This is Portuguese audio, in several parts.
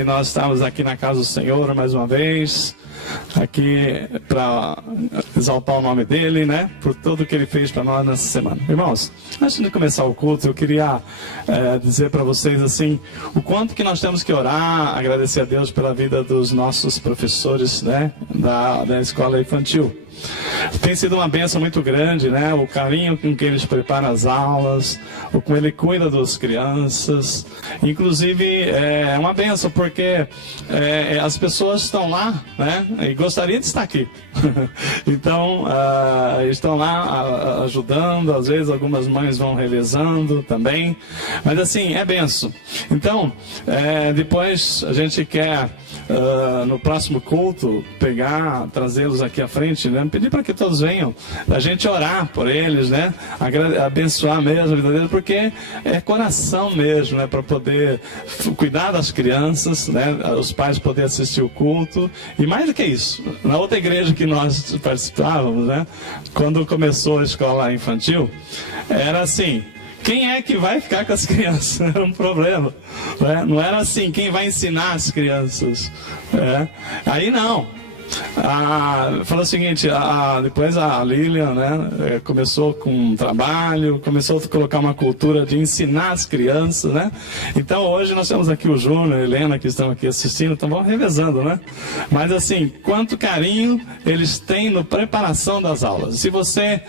de nós estarmos aqui na casa do Senhor mais uma vez, aqui para exaltar o nome dele, né? Por tudo que ele fez para nós nessa semana. Irmãos, antes de começar o culto, eu queria dizer para vocês assim, o quanto que nós temos que orar, agradecer a Deus pela vida dos nossos professores, né? Da escola infantil. Tem sido uma bênção muito grande, né? O carinho com que eles preparam as aulas, o como ele cuida das crianças. Inclusive, é uma bênção, porque as pessoas estão lá, né? E gostariam de estar aqui. Então, estão lá ajudando, às vezes algumas mães vão revezando também. Mas assim, é bênção. Então, depois a gente quer, no próximo culto, trazê-los aqui à frente, né? Pedir para que todos venham, a gente orar por eles, né? Abençoar mesmo a vida deles, porque é coração mesmo, né? Para poder cuidar das crianças, né? Os pais poderem assistir o culto. E mais do que isso, na outra igreja que nós participávamos, né? Quando começou a escola infantil, era assim: quem é que vai ficar com as crianças? Era um problema, né? Não era assim, quem vai ensinar as crianças? Aí não. Falou o seguinte, depois a Lilian, né, começou com um trabalho, começou a colocar uma cultura de ensinar as crianças, né? Então hoje nós temos aqui o Júnior, a Helena, que estão aqui assistindo, então vamos revezando, né? Mas assim, quanto carinho eles têm na preparação das aulas. Se você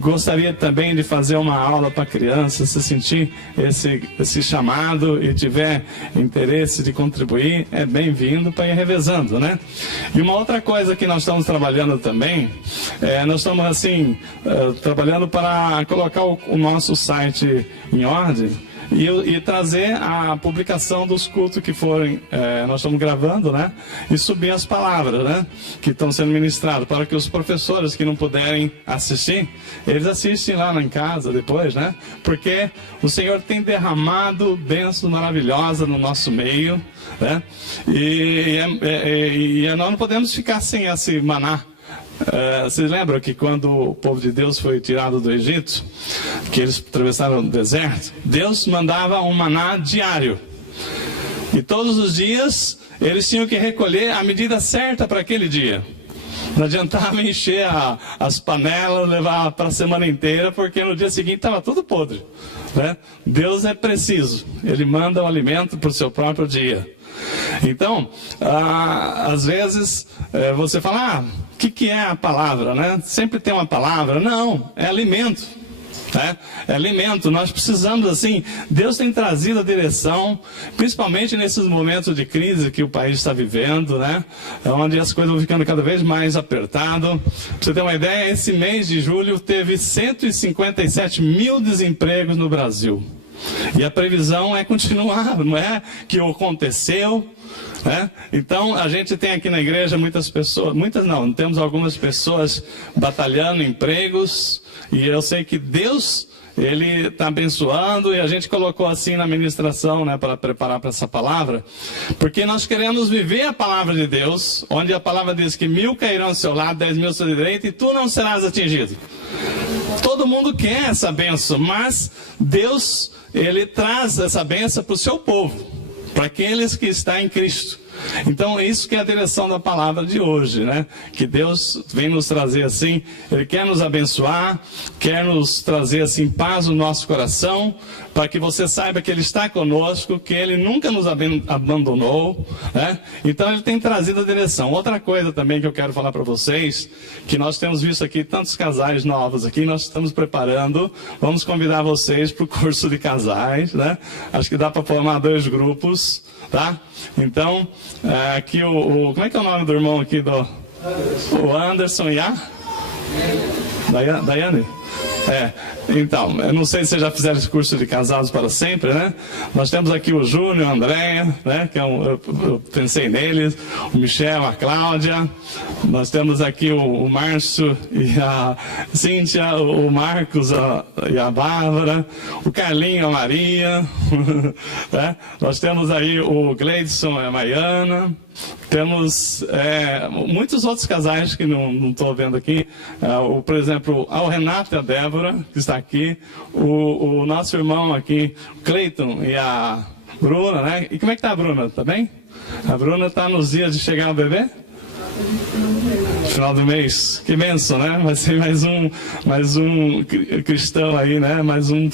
gostaria também de fazer uma aula para criança, se sentir esse chamado e tiver interesse de contribuir, é bem-vindo para ir revezando, né? E uma outra coisa que nós estamos trabalhando também, nós estamos assim, trabalhando para colocar o nosso site em ordem e trazer a publicação dos cultos que forem, nós estamos gravando, né? E subir as palavras, né? Que estão sendo ministradas, para que os professores que não puderem assistir, eles assistem lá em casa depois, né? Porque o Senhor tem derramado bênçãos maravilhosas no nosso meio, né? E nós não podemos ficar sem esse maná. Vocês lembram que quando o povo de Deus foi tirado do Egito, que eles atravessaram o deserto, Deus mandava um maná diário, e todos os dias eles tinham que recolher a medida certa para aquele dia. Não adiantava encher as panelas, levar para a semana inteira, porque no dia seguinte estava tudo podre, né? Deus é preciso, Ele manda o alimento para o seu próprio dia. Então, às vezes você fala, o que é a palavra, né? Sempre tem uma palavra. Não, é alimento, né? É alimento. Nós precisamos, assim, Deus tem trazido a direção, principalmente nesses momentos de crise que o país está vivendo, né? Onde as coisas vão ficando cada vez mais apertadas. Para você ter uma ideia, esse mês de julho teve 157 mil desempregos no Brasil. E a previsão é continuar, não é que aconteceu, né? Então a gente tem aqui na igreja muitas pessoas, temos algumas pessoas batalhando empregos, e eu sei que Deus, Ele está abençoando, e a gente colocou assim na ministração, né, para preparar para essa palavra, porque nós queremos viver a palavra de Deus, onde a palavra diz que 1000 cairão ao seu lado, 10.000 ao seu direito, e tu não serás atingido. Todo mundo quer essa bênção, mas Deus, Ele traz essa bênção para o seu povo, para aqueles que estão em Cristo. Então, isso que é a direção da palavra de hoje, né? Que Deus vem nos trazer assim, Ele quer nos abençoar, quer nos trazer assim paz no nosso coração, para que você saiba que Ele está conosco, que Ele nunca nos abandonou, né? Então, Ele tem trazido a direção. Outra coisa também que eu quero falar para vocês, que nós temos visto aqui tantos casais novos aqui, nós estamos preparando, vamos convidar vocês para o curso de casais, né? Acho que dá para formar 2 grupos, tá? Então, aqui como é que é o nome do irmão aqui o Anderson e a Daiane? Então, eu não sei se vocês já fizeram esse curso de casados para sempre, né? Nós temos aqui o Júnior, a Andréia, né? Que eu pensei neles, o Michel, a Cláudia. Nós temos aqui o Márcio e a Cíntia, o Marcos e a Bárbara, o Carlinho, a Maria, né? Nós temos aí o Gleidson e a Maiana. Temos muitos outros casais que não estou vendo aqui. Por exemplo, o Renato e a Débora, que está aqui. O nosso irmão aqui, o Cleiton e a Bruna, né? E como é que está a Bruna? Está bem? A Bruna está nos dias de chegar ao bebê? Final do mês. Que bênção, né? Vai ser mais um cristão aí, né? Mais um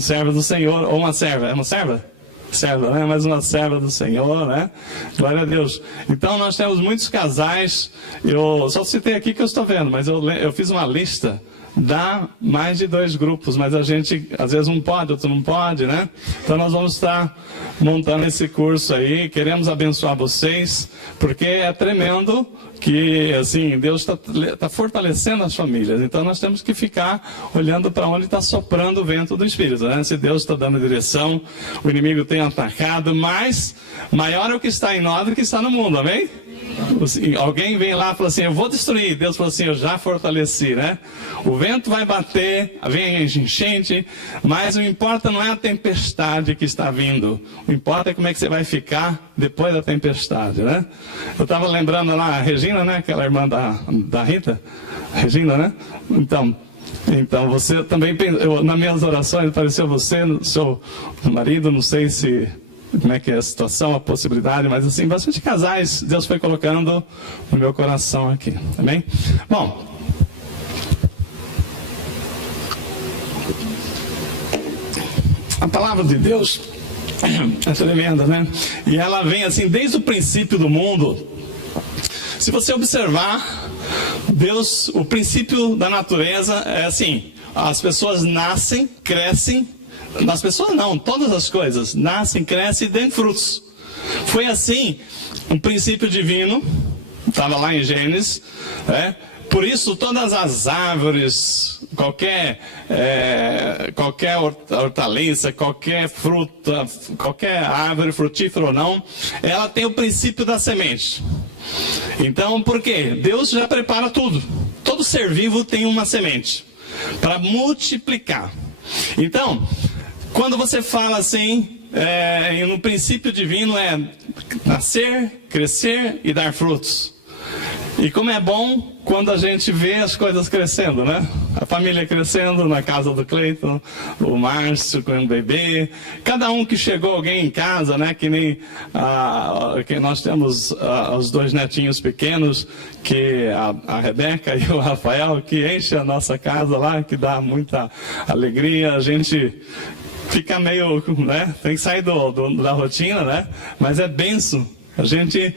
servo do Senhor. Ou uma serva. É uma serva? Serva, né? Mais uma serva do Senhor, né? Glória a Deus. Então nós temos muitos casais. Eu só citei aqui que eu estou vendo, mas eu fiz uma lista. Dá mais de 2 grupos, mas a gente, às vezes um pode, outro não pode, né? Então nós vamos estar montando esse curso aí, queremos abençoar vocês, porque é tremendo que, assim, Deus está fortalecendo as famílias. Então nós temos que ficar olhando para onde está soprando o vento do Espírito, né? Se Deus está dando direção, o inimigo tem atacado, mas maior é o que está em nós do que está no mundo, amém? Alguém vem lá e fala assim, eu vou destruir. Deus fala assim, eu já fortaleci, né? O vento vai bater, vem a enchente, mas o que importa não é a tempestade que está vindo. O que importa é como é que você vai ficar depois da tempestade, né? Eu estava lembrando lá a Regina, né? Aquela irmã da Rita. Regina, né? Então você também, nas minhas orações, apareceu você, seu marido, não sei se... como é que é a situação, a possibilidade, mas assim, bastante casais Deus foi colocando no meu coração aqui, amém? Bom, a palavra de Deus é tremenda, né? E ela vem assim, desde o princípio do mundo. Se você observar, Deus, o princípio da natureza é assim, as pessoas nascem, crescem. As pessoas não, todas as coisas nascem, crescem e dão frutos. Foi assim, um princípio divino, estava lá em Gênesis, né? Por isso todas as árvores, qualquer hortaliça, qualquer fruta, qualquer árvore frutífera ou não, ela tem o princípio da semente. Então, por quê? Deus já prepara tudo. Todo ser vivo tem uma semente para multiplicar. Então, quando você fala assim, no princípio divino é nascer, crescer e dar frutos. E como é bom quando a gente vê as coisas crescendo, né? A família crescendo na casa do Cleiton, o Márcio com o bebê, cada um que chegou alguém em casa, né? Que nem que nós temos os 2 netinhos pequenos, que a Rebeca e o Rafael, que enche a nossa casa lá, que dá muita alegria, a gente fica meio, né? Tem que sair da rotina, né? Mas é bênção. A gente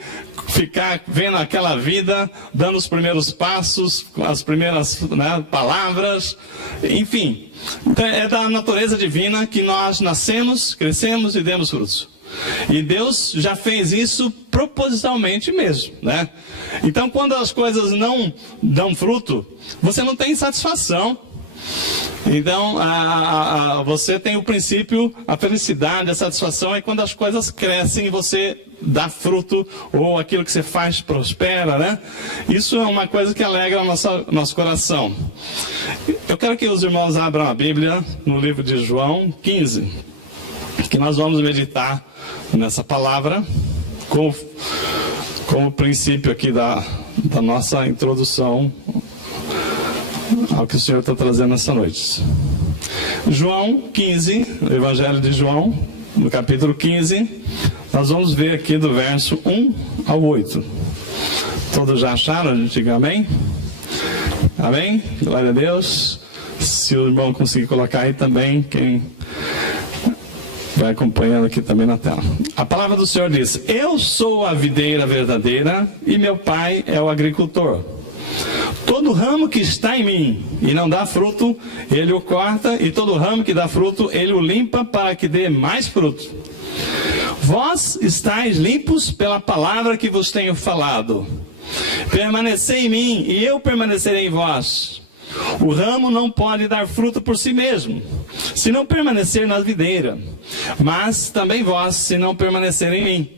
ficar vendo aquela vida, dando os primeiros passos, as primeiras, né, palavras, enfim. Então, é da natureza divina que nós nascemos, crescemos e demos frutos. E Deus já fez isso propositalmente mesmo, né? Então, quando as coisas não dão fruto, você não tem satisfação. Então, você tem o princípio, a felicidade, a satisfação é quando as coisas crescem e você dá fruto, ou aquilo que você faz prospera, né? Isso é uma coisa que alegra o nosso coração. Eu quero que os irmãos abram a Bíblia no livro de João 15, que nós vamos meditar nessa palavra, como princípio aqui da nossa introdução ao que o Senhor está trazendo essa noite. João 15, o Evangelho de João, no capítulo 15, nós vamos ver aqui do verso 1 ao 8. Todos já acharam? A gente diga amém? Amém? Glória a Deus. Se o irmão conseguir colocar aí também, quem vai acompanhando aqui também na tela. A palavra do Senhor diz: eu sou a videira verdadeira e meu pai é o agricultor. Todo ramo que está em mim e não dá fruto, ele o corta, e todo ramo que dá fruto, ele o limpa para que dê mais fruto. Vós estáis limpos pela palavra que vos tenho falado. Permanecei em mim e eu permanecerei em vós. O ramo não pode dar fruto por si mesmo, se não permanecer na videira. Mas também vós, se não permanecer em mim.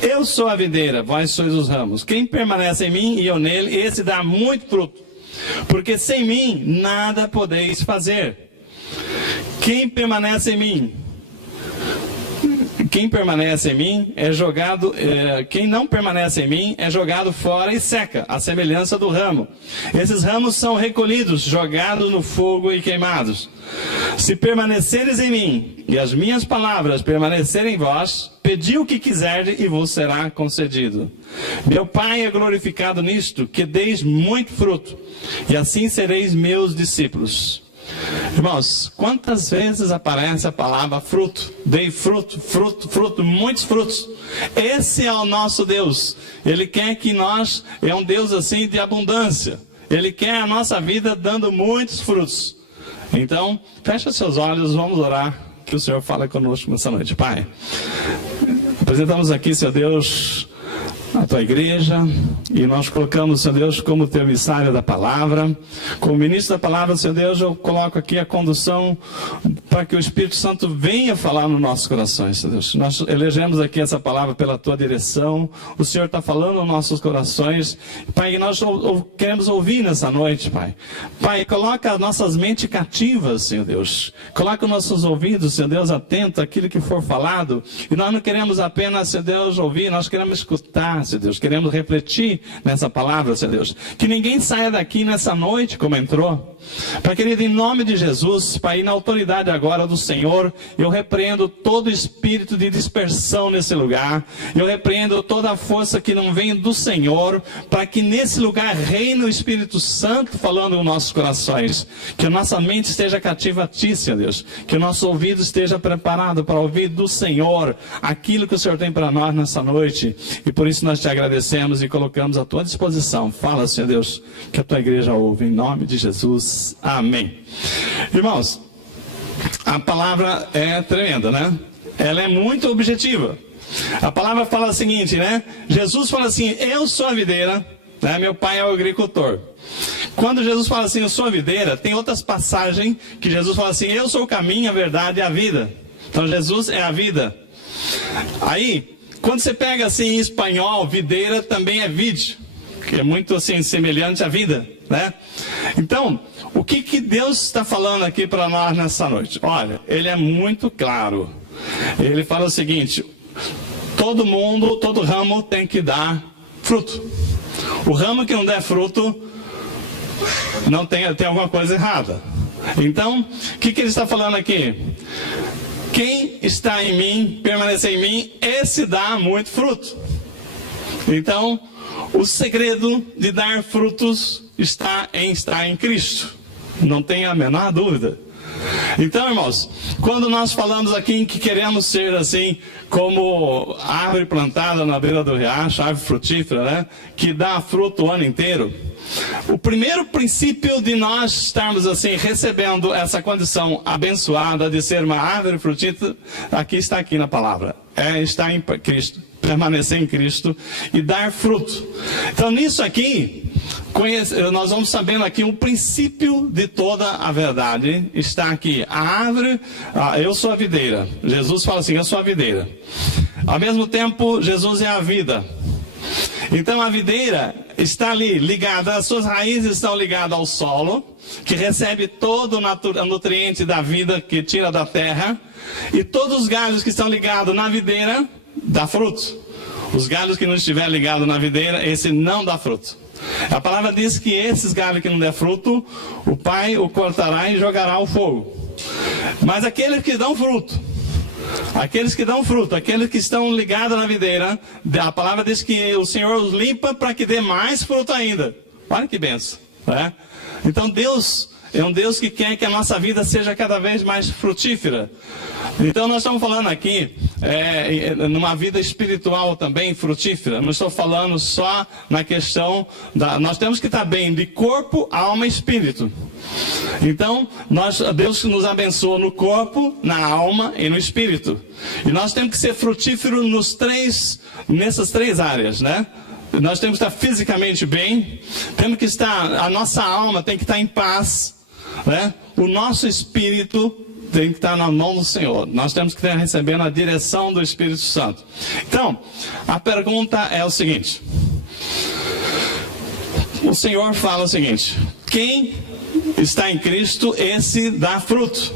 Eu sou a videira, vós sois os ramos. Quem permanece em mim e eu nele, esse dá muito fruto. Porque sem mim nada podeis fazer. Quem permanece em mim, quem permanece em mim é jogado, quem não permanece em mim é jogado fora e seca, a semelhança do ramo. Esses ramos são recolhidos, jogados no fogo e queimados. Se permaneceres em mim e as minhas palavras permanecerem em vós, pedi o que quiserdes e vos será concedido. Meu Pai é glorificado nisto, que deis muito fruto, e assim sereis meus discípulos. Irmãos, quantas vezes aparece a palavra fruto? Dei fruto, fruto, fruto, muitos frutos. Esse é o nosso Deus. Ele quer que nós, é um Deus assim de abundância. Ele quer a nossa vida dando muitos frutos. Então, fecha seus olhos, vamos orar, que o Senhor fala conosco nessa noite. Pai, apresentamos aqui, Senhor Deus, a tua igreja, e nós colocamos, Senhor Deus, como teu emissário da palavra, como ministro da palavra, Senhor Deus, eu coloco aqui a condução para que o Espírito Santo venha falar nos nossos corações, Senhor Deus. Nós elegemos aqui essa palavra pela tua direção, o Senhor está falando nos nossos corações, Pai, e nós queremos ouvir nessa noite, Pai. Pai, coloca as nossas mentes cativas, Senhor Deus, coloca os nossos ouvidos, Senhor Deus, atentos àquilo que for falado, e nós não queremos apenas, Senhor Deus, ouvir, nós queremos escutar, Senhor Deus, queremos refletir nessa palavra, Senhor Deus, que ninguém saia daqui nessa noite como entrou. Pai querido, em nome de Jesus, Pai, na autoridade agora do Senhor, eu repreendo todo espírito de dispersão nesse lugar, eu repreendo toda a força que não vem do Senhor, para que nesse lugar reine o Espírito Santo falando nos nossos corações, que a nossa mente esteja cativa a Ti, Senhor Deus, que o nosso ouvido esteja preparado para ouvir do Senhor aquilo que o Senhor tem para nós nessa noite, e por isso nós te agradecemos e colocamos à tua disposição. Fala, Senhor Deus, que a tua igreja ouve, em nome de Jesus. Amém. Irmãos, a palavra é tremenda, né? Ela é muito objetiva. A palavra fala o seguinte, né? Jesus fala assim, eu sou a videira, né? Meu pai é o agricultor. Quando Jesus fala assim, eu sou a videira, tem outras passagens que Jesus fala assim, eu sou o caminho, a verdade e a vida. Então Jesus é a vida. Aí, quando você pega assim em espanhol, videira também é vide, que é muito assim semelhante à vida, né? Então, o que Deus está falando aqui para nós nessa noite? Olha, Ele é muito claro. Ele fala o seguinte, todo ramo tem que dar fruto. O ramo que não der fruto, não tem alguma coisa errada. Então, o que Ele está falando aqui? Quem está em mim, permanecer em mim, esse dá muito fruto. Então, o segredo de dar frutos está em estar em Cristo. Não tenha a menor dúvida. Então, irmãos, quando nós falamos aqui que queremos ser assim, como árvore plantada na beira do riacho, árvore frutífera, né? Que dá fruto o ano inteiro. O primeiro princípio de nós estarmos assim, recebendo essa condição abençoada de ser uma árvore frutífera, aqui está aqui na palavra. É estar em Cristo, permanecer em Cristo e dar fruto. Então, nisso aqui, nós vamos sabendo aqui um princípio de toda a verdade. Está aqui, a árvore, eu sou a videira. Jesus fala assim, eu sou a videira. Ao mesmo tempo, Jesus é a vida. Então a videira está ali ligada, as suas raízes estão ligadas ao solo, que recebe todo o nutriente da vida que tira da terra, e todos os galhos que estão ligados na videira, dá fruto. Os galhos que não estiver ligados na videira, esse não dá fruto. A palavra diz que esses galhos que não der fruto, o Pai o cortará e jogará ao fogo. Mas aqueles que dão fruto, aqueles que estão ligados na videira, a palavra diz que o Senhor os limpa para que dê mais fruto ainda. Olha que benção, né? Então Deus é um Deus que quer que a nossa vida seja cada vez mais frutífera. Então nós estamos falando aqui numa vida espiritual também frutífera. Não estou falando só na questão nós temos que estar bem de corpo, alma e espírito. Então Deus nos abençoa no corpo, na alma e no espírito. E nós temos que ser frutíferos nessas três áreas, né? Nós temos que estar fisicamente bem, temos que estar, a nossa alma tem que estar em paz, né? O nosso espírito tem que estar na mão do Senhor. Nós temos que estar recebendo a direção do Espírito Santo. Então, a pergunta é o seguinte. O Senhor fala o seguinte: quem está em Cristo, esse dá fruto.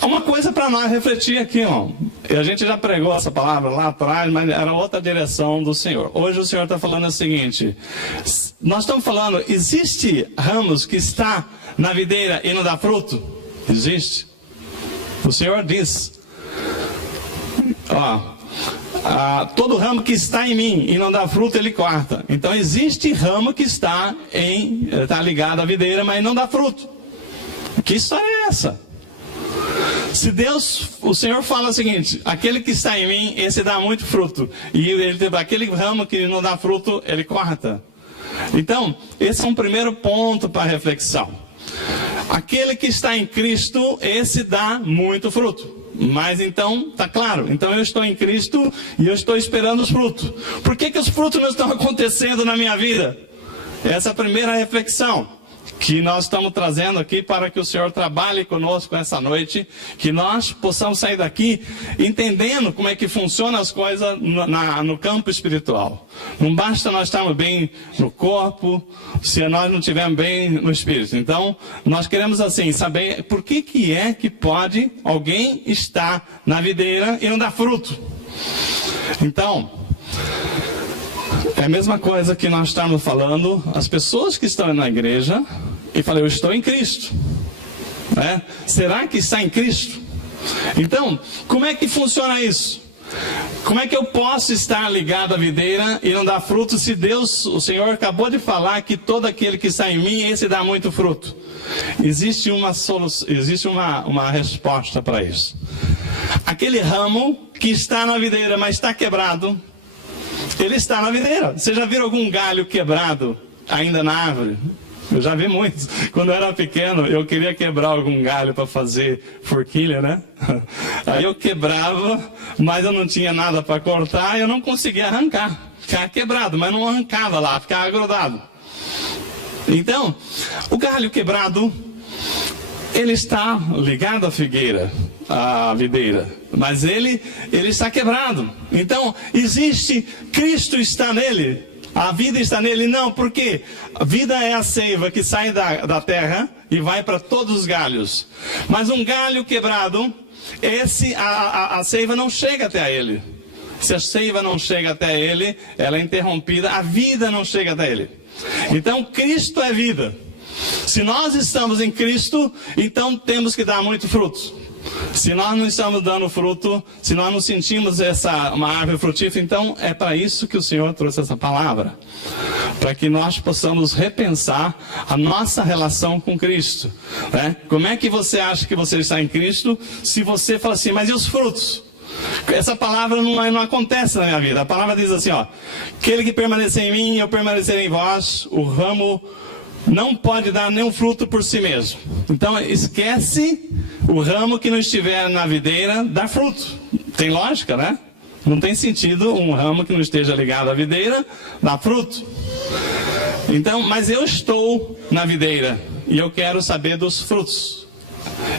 Uma coisa para nós refletir aqui, irmão. E a gente já pregou essa palavra lá atrás, mas era outra direção do Senhor. Hoje o Senhor está falando o seguinte: nós estamos falando, existe ramos que está na videira e não dá fruto? Existe. O Senhor diz, todo ramo que está em mim e não dá fruto, ele corta. Então existe ramo que está ligado à videira, mas não dá fruto. Que história é essa? Se o Senhor fala o seguinte: aquele que está em mim, esse dá muito fruto, e aquele ramo que não dá fruto, ele corta. Então, esse é um primeiro ponto para reflexão. Aquele que está em Cristo, esse dá muito fruto. Mas então, está claro, então eu estou em Cristo e eu estou esperando os frutos. Por que os frutos não estão acontecendo na minha vida? Essa é a primeira reflexão que nós estamos trazendo aqui para que o Senhor trabalhe conosco essa noite, que nós possamos sair daqui entendendo como é que funcionam as coisas no campo espiritual. Não basta nós estarmos bem no corpo, se nós não estivermos bem no espírito. Então, nós queremos assim, saber por que é que pode alguém estar na videira e não dar fruto. Então, é a mesma coisa que nós estamos falando, as pessoas que estão na igreja, e falam, eu estou em Cristo. Será que está em Cristo? Então, como é que funciona isso? Como é que eu posso estar ligado à videira e não dar fruto se Deus, o Senhor acabou de falar que todo aquele que está em mim, esse dá muito fruto? Existe uma solução, existe uma resposta para isso. Aquele ramo que está na videira, mas está quebrado, ele está na videira. Você já viu algum galho quebrado ainda na árvore? Eu já vi muitos. Quando eu era pequeno, eu queria quebrar algum galho para fazer forquilha, né? Aí eu quebrava, mas eu não tinha nada para cortar, eu não conseguia arrancar. Ficava quebrado, mas não arrancava lá, ficava grudado. Então, o galho quebrado, ele está ligado à figueira, à videira, mas ele está quebrado. Então, Cristo está nele, a vida está nele. Não, porque a vida é a seiva que sai da terra e vai para todos os galhos. Mas um galho quebrado, a seiva não chega até ele. Se a seiva não chega até ele, ela é interrompida, a vida não chega até ele. Então, Cristo é vida. Se nós estamos em Cristo, então temos que dar muito fruto. Se nós não estamos dando fruto, se nós não sentimos uma árvore frutífera, então é para isso que o Senhor trouxe essa palavra. Para que nós possamos repensar a nossa relação com Cristo. Como é que você acha que você está em Cristo, se você fala assim, mas e os frutos? Essa palavra não acontece na minha vida. A palavra diz assim, aquele que permanecer em mim, eu permanecerei em vós, o ramo não pode dar nenhum fruto por si mesmo. Então esquece o ramo que não estiver na videira dar fruto. Tem lógica, né? Não tem sentido um ramo que não esteja ligado à videira dar fruto. Então, mas eu estou na videira e eu quero saber dos frutos.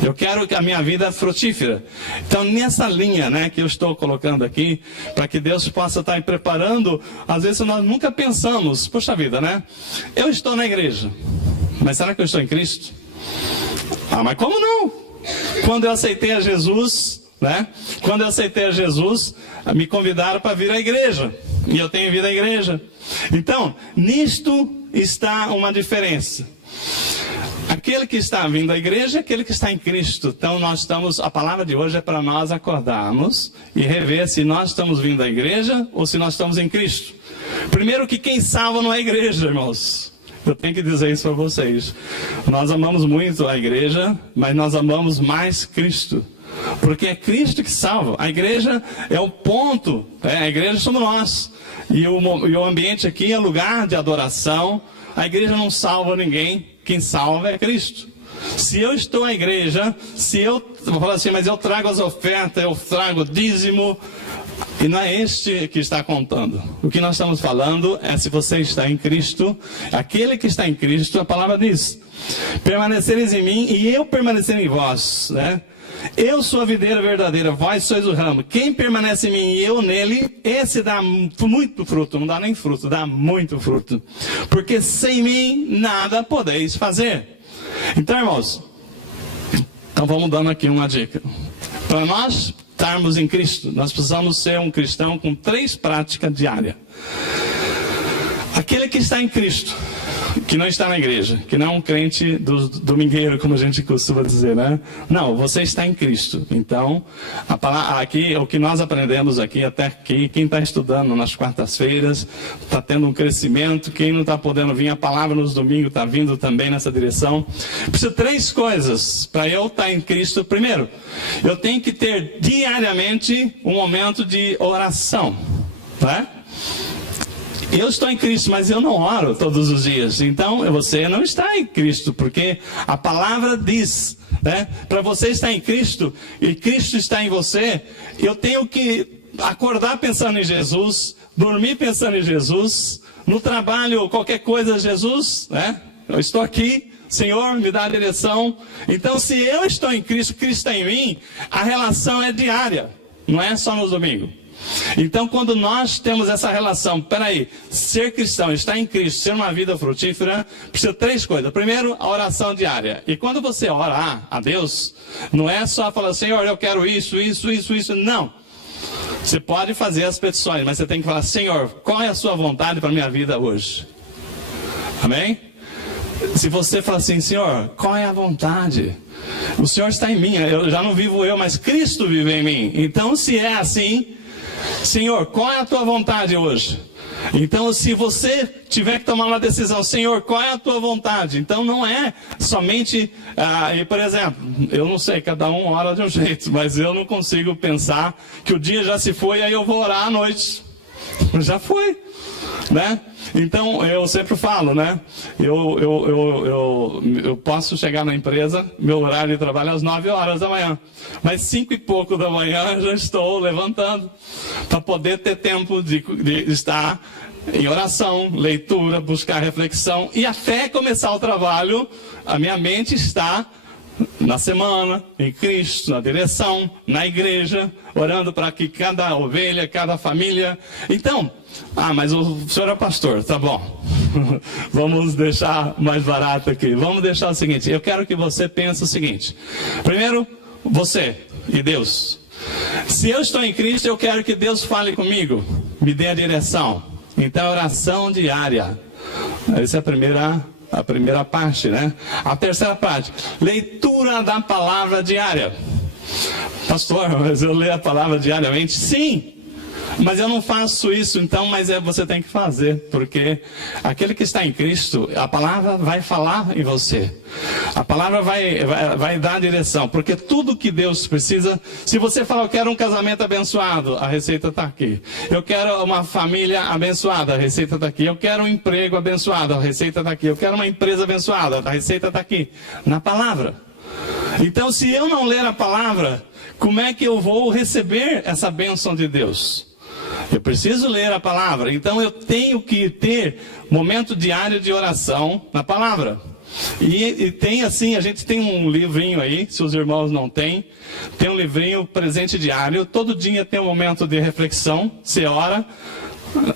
Eu quero que a minha vida frutífera. Então, nessa linha, que eu estou colocando aqui, para que Deus possa estar preparando, às vezes nós nunca pensamos, poxa vida, eu estou na igreja, mas será que eu estou em Cristo? Mas como não? Quando eu aceitei a Jesus, quando eu aceitei a Jesus, me convidaram para vir à igreja, e eu tenho vindo à igreja. Então, nisto está uma diferença. Aquele que está vindo à igreja é aquele que está em Cristo. Então a palavra de hoje é para nós acordarmos e rever se nós estamos vindo à igreja ou se nós estamos em Cristo. Primeiro que quem salva não é a igreja, irmãos. Eu tenho que dizer isso para vocês. Nós amamos muito a igreja, mas nós amamos mais Cristo. Porque é Cristo que salva. A igreja é o ponto. A igreja somos nós. E o ambiente aqui é lugar de adoração. A igreja não salva ninguém. Quem salva é Cristo. Se eu estou na igreja, vou falar assim, mas eu trago as ofertas, eu trago dízimo, e não é este que está contando. O que nós estamos falando é se você está em Cristo, aquele que está em Cristo, a palavra diz, permanecereis em mim e eu permanecerei em vós, Eu sou a videira verdadeira, vós sois o ramo. Quem permanece em mim e eu nele, esse dá muito fruto. Não dá nem fruto, dá muito fruto. Porque sem mim nada podeis fazer. Então, irmãos, vamos dando aqui uma dica. Para nós estarmos em Cristo, nós precisamos ser um cristão com 3 práticas diárias. Aquele que está em Cristo, que não está na igreja, que não é um crente domingueiro, como a gente costuma dizer, né? Não, você está em Cristo. Então, aqui, o que nós aprendemos aqui, até aqui, quem está estudando nas quartas-feiras, está tendo um crescimento, quem não está podendo vir a palavra nos domingos, está vindo também nessa direção. Precisa 3 coisas para eu estar em Cristo. Primeiro, eu tenho que ter diariamente um momento de oração, né? Eu estou em Cristo, mas eu não oro todos os dias. Então, você não está em Cristo, porque a palavra diz, né? Para você estar em Cristo, e Cristo está em você, eu tenho que acordar pensando em Jesus, dormir pensando em Jesus, no trabalho, qualquer coisa, Jesus, né? Eu estou aqui, Senhor, me dá a direção. Então, se eu estou em Cristo, Cristo está em mim, a relação é diária, não é só nos domingos. Então, quando nós temos essa relação, peraí, ser cristão, estar em Cristo, ser uma vida frutífera, precisa 3 coisas. Primeiro, a oração diária. E quando você orar a Deus, não é só falar, Senhor, eu quero isso, isso, isso, isso. Não. Você pode fazer as petições, mas você tem que falar, Senhor, qual é a sua vontade para a minha vida hoje? Amém? Se você falar assim, Senhor, qual é a vontade? O Senhor está em mim, eu já não vivo eu, mas Cristo vive em mim. Então, se é assim, Senhor, qual é a tua vontade hoje? Então, se você tiver que tomar uma decisão, Senhor, qual é a tua vontade? Então, não é somente, por exemplo, eu não sei, cada um ora de um jeito, mas eu não consigo pensar que o dia já se foi, aí eu vou orar à noite. Já foi, né? Então, eu sempre falo, né? Eu posso chegar na empresa, meu horário de trabalho é às 9 horas da manhã. Mas 5 e pouco da manhã eu já estou levantando para poder ter tempo de estar em oração, leitura, buscar reflexão. E até começar o trabalho, a minha mente está na semana, em Cristo, na direção, na igreja, orando para que cada ovelha, cada família... Então, mas o senhor é pastor, tá bom. Vamos deixar mais barato aqui. Vamos deixar o seguinte, eu quero que você pense o seguinte. Primeiro, você e Deus. Se eu estou em Cristo, eu quero que Deus fale comigo, me dê a direção. Então, oração diária. Essa é a primeira parte, né? A terceira parte, leitura da palavra diária. Pastor, mas eu leio a palavra diariamente? Sim, mas eu não faço isso, então, mas você tem que fazer, porque aquele que está em Cristo, a palavra vai falar em você. A palavra vai dar direção, porque tudo que Deus precisa, se você falar, eu quero um casamento abençoado, a receita está aqui. Eu quero uma família abençoada, a receita está aqui. Eu quero um emprego abençoado, a receita está aqui. Eu quero uma empresa abençoada, a receita está aqui, na palavra. Então, se eu não ler a palavra, como é que eu vou receber essa bênção de Deus? Eu preciso ler a palavra, então eu tenho que ter momento diário de oração na palavra. E tem assim, a gente tem um livrinho aí, se os irmãos não têm, tem um livrinho presente diário, todo dia tem um momento de reflexão, você ora,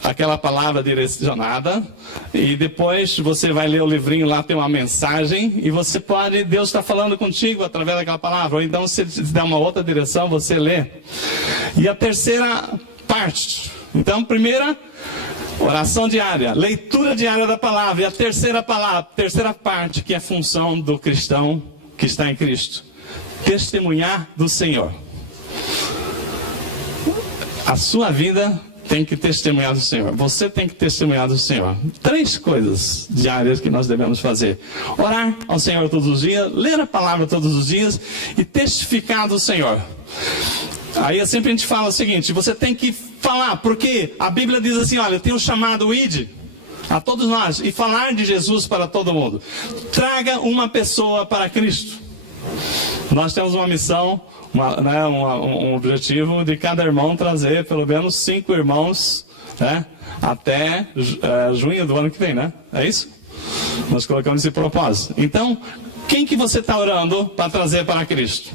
aquela palavra direcionada, e depois você vai ler o livrinho, lá tem uma mensagem, e você pode, Deus está falando contigo através daquela palavra, ou então se dá uma outra direção, você lê. E a terceira parte, então primeira, oração diária, leitura diária da palavra, e a terceira parte, que é a função do cristão que está em Cristo, testemunhar do Senhor. A sua vida tem que testemunhar do Senhor, você tem que testemunhar do Senhor. 3 coisas diárias que nós devemos fazer: orar ao Senhor todos os dias, ler a palavra todos os dias e testificar do Senhor. Aí sempre a gente fala o seguinte, você tem que falar, porque a Bíblia diz assim, olha, tem um chamado id a todos nós, e falar de Jesus para todo mundo. Traga uma pessoa para Cristo. Nós temos uma missão, um objetivo de cada irmão trazer pelo menos 5 irmãos, né, até junho do ano que vem, né? É isso? Nós colocamos esse propósito. Então, quem que você está orando para trazer para Cristo?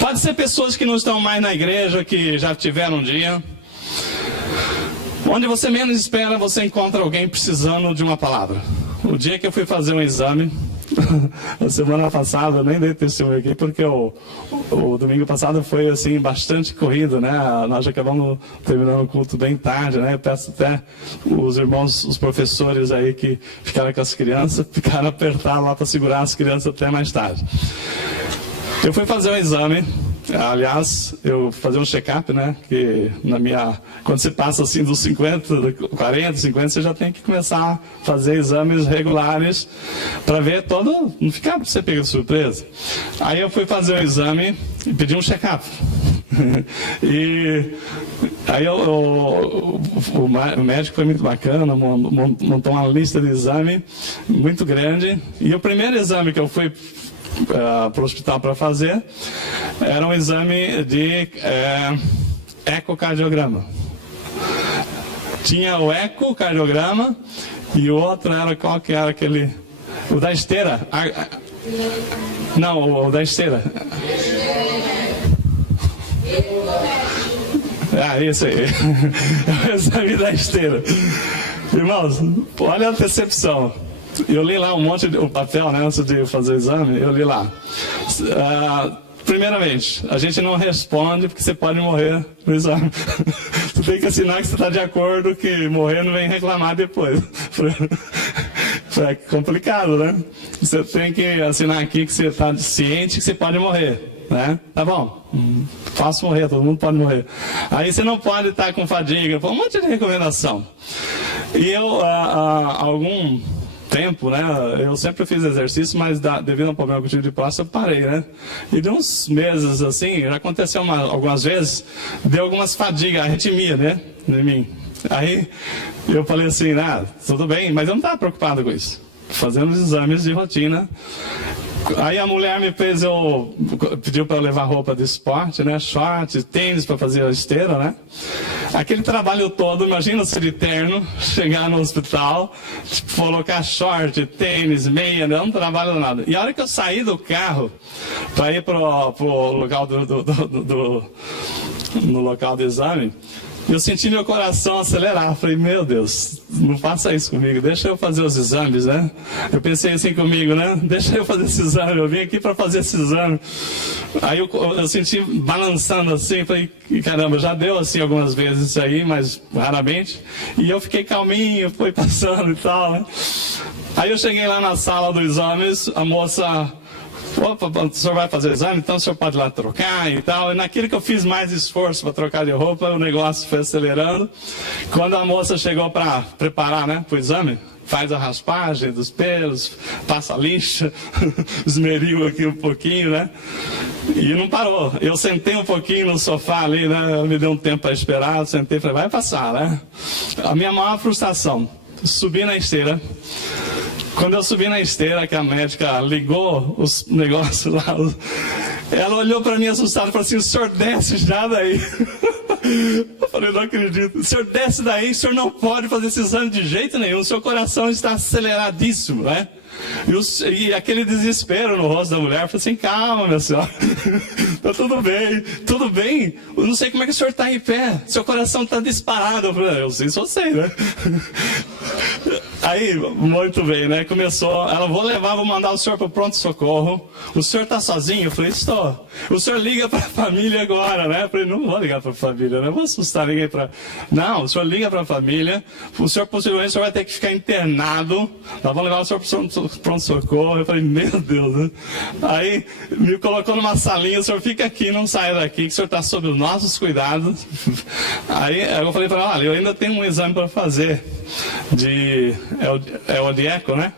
Pode ser pessoas que não estão mais na igreja, que já tiveram um dia. Onde você menos espera, você encontra alguém precisando de uma palavra. O dia que eu fui fazer um exame, A semana passada eu nem dei testemunho aqui, porque o domingo passado foi assim, bastante corrido, né? Nós já acabamos terminando o culto bem tarde, né? Eu peço até os irmãos, os professores aí que ficaram com as crianças, ficaram apertados lá para segurar as crianças até mais tarde. Eu fui fazer um exame. Aliás, eu fazer um check-up, né? Que quando você passa assim dos 50, 40, 50, você já tem que começar a fazer exames regulares para ver todo, não ficar para você pegar de surpresa. Aí eu fui fazer um exame e pedi um check-up. E aí o médico foi muito bacana, montou uma lista de exame muito grande. E o primeiro exame que eu fui para o hospital para fazer era um exame de ecocardiograma. Tinha o ecocardiograma e o outro era qual que era aquele, o da esteira. Não, o da esteira. Isso aí. É o exame da esteira. Irmãos, olha a decepção. Eu li lá um monte de papel, né, antes de fazer o exame, eu li lá. Primeiramente, a gente não responde porque você pode morrer no exame. Você tem que assinar que você está de acordo que morrer não vem reclamar depois. É complicado, né? Você tem que assinar aqui que você está ciente que você pode morrer, né? Tá bom, faço morrer, todo mundo pode morrer. Aí você não pode estar com fadiga, um monte de recomendação. E eu, algum tempo, né? Eu sempre fiz exercício, mas devido ao problema que eu tive de próstata, eu parei, né? E de uns meses, assim, já aconteceu algumas vezes, deu algumas fadigas, arritmia, né? Em mim. Aí eu falei assim, tudo bem, mas eu não estava preocupado com isso. Fazendo os exames de rotina. Aí a mulher pediu para levar roupa de esporte, né? Short, tênis para fazer a esteira, né? Aquele trabalho todo, imagina se de terno, chegar no hospital, colocar short, tênis, meia, não trabalho nada. E a hora que eu saí do carro para ir pro local no local do exame, eu senti meu coração acelerar. Falei, meu Deus, não faça isso comigo, deixa eu fazer os exames, né? Eu pensei assim comigo, né? Deixa eu fazer esse exame, eu vim aqui para fazer esse exame. Aí eu senti balançando assim, falei, caramba, já deu assim algumas vezes isso aí, mas raramente. E eu fiquei calminho, foi passando e tal, né? Aí eu cheguei lá na sala dos exames, a moça... Opa, o senhor vai fazer o exame, então o senhor pode ir lá trocar e tal. E naquilo que eu fiz mais esforço para trocar de roupa, o negócio foi acelerando. Quando a moça chegou para preparar, né, para o exame, faz a raspagem dos pelos, passa a lixa, esmeril aqui um pouquinho, né? E não parou. Eu sentei um pouquinho no sofá ali, né? Me deu um tempo para esperar, eu sentei e falei, vai passar, né? A minha maior frustração, subi na esteira. Quando eu subi na esteira, que a médica ligou os negócios lá, ela olhou para mim assustada e falou assim, o senhor desce já daí. Eu falei, não acredito. O senhor desce daí, o senhor não pode fazer esse exame de jeito nenhum, o seu coração está aceleradíssimo, né? E aquele desespero no rosto da mulher, eu falei assim, calma, minha senhora, tá tudo bem, tudo bem, eu não sei como é que o senhor está em pé, seu coração está disparado. Eu falei, eu sei, só sei, né? Aí, muito bem, né? Começou, ela, vou mandar o senhor para o pronto-socorro. O senhor está sozinho? Eu falei, estou. O senhor liga para a família agora, né? Eu falei, não vou ligar para a família, não vou assustar ninguém para... Não, o senhor liga para a família, o senhor possivelmente o senhor vai ter que ficar internado, nós vamos levar o senhor para o pronto-socorro. Eu falei, meu Deus, né? Aí, me colocou numa salinha, o senhor fica aqui, não saia daqui, que o senhor está sob os nossos cuidados. Aí, eu falei para ela, olha, eu ainda tenho um exame para fazer, é o de eco, né?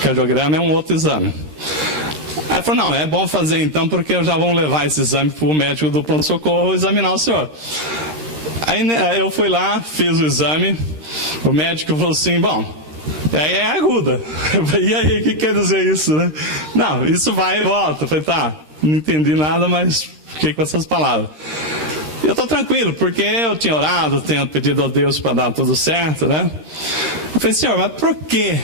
Cardiograma é um outro exame. Aí falou, não, é bom fazer então, porque eu já vou levar esse exame para o médico do pronto-socorro examinar o senhor. Aí né, eu fui lá, fiz o exame, o médico falou assim, bom, é aguda. Eu falei, e aí, o que quer dizer isso, né? Não, isso vai e volta. Eu falei, tá, não entendi nada, mas fiquei com essas palavras. Eu estou tranquilo, porque eu tinha orado, tinha pedido a Deus para dar tudo certo, né? Eu falei, senhor, mas por quê?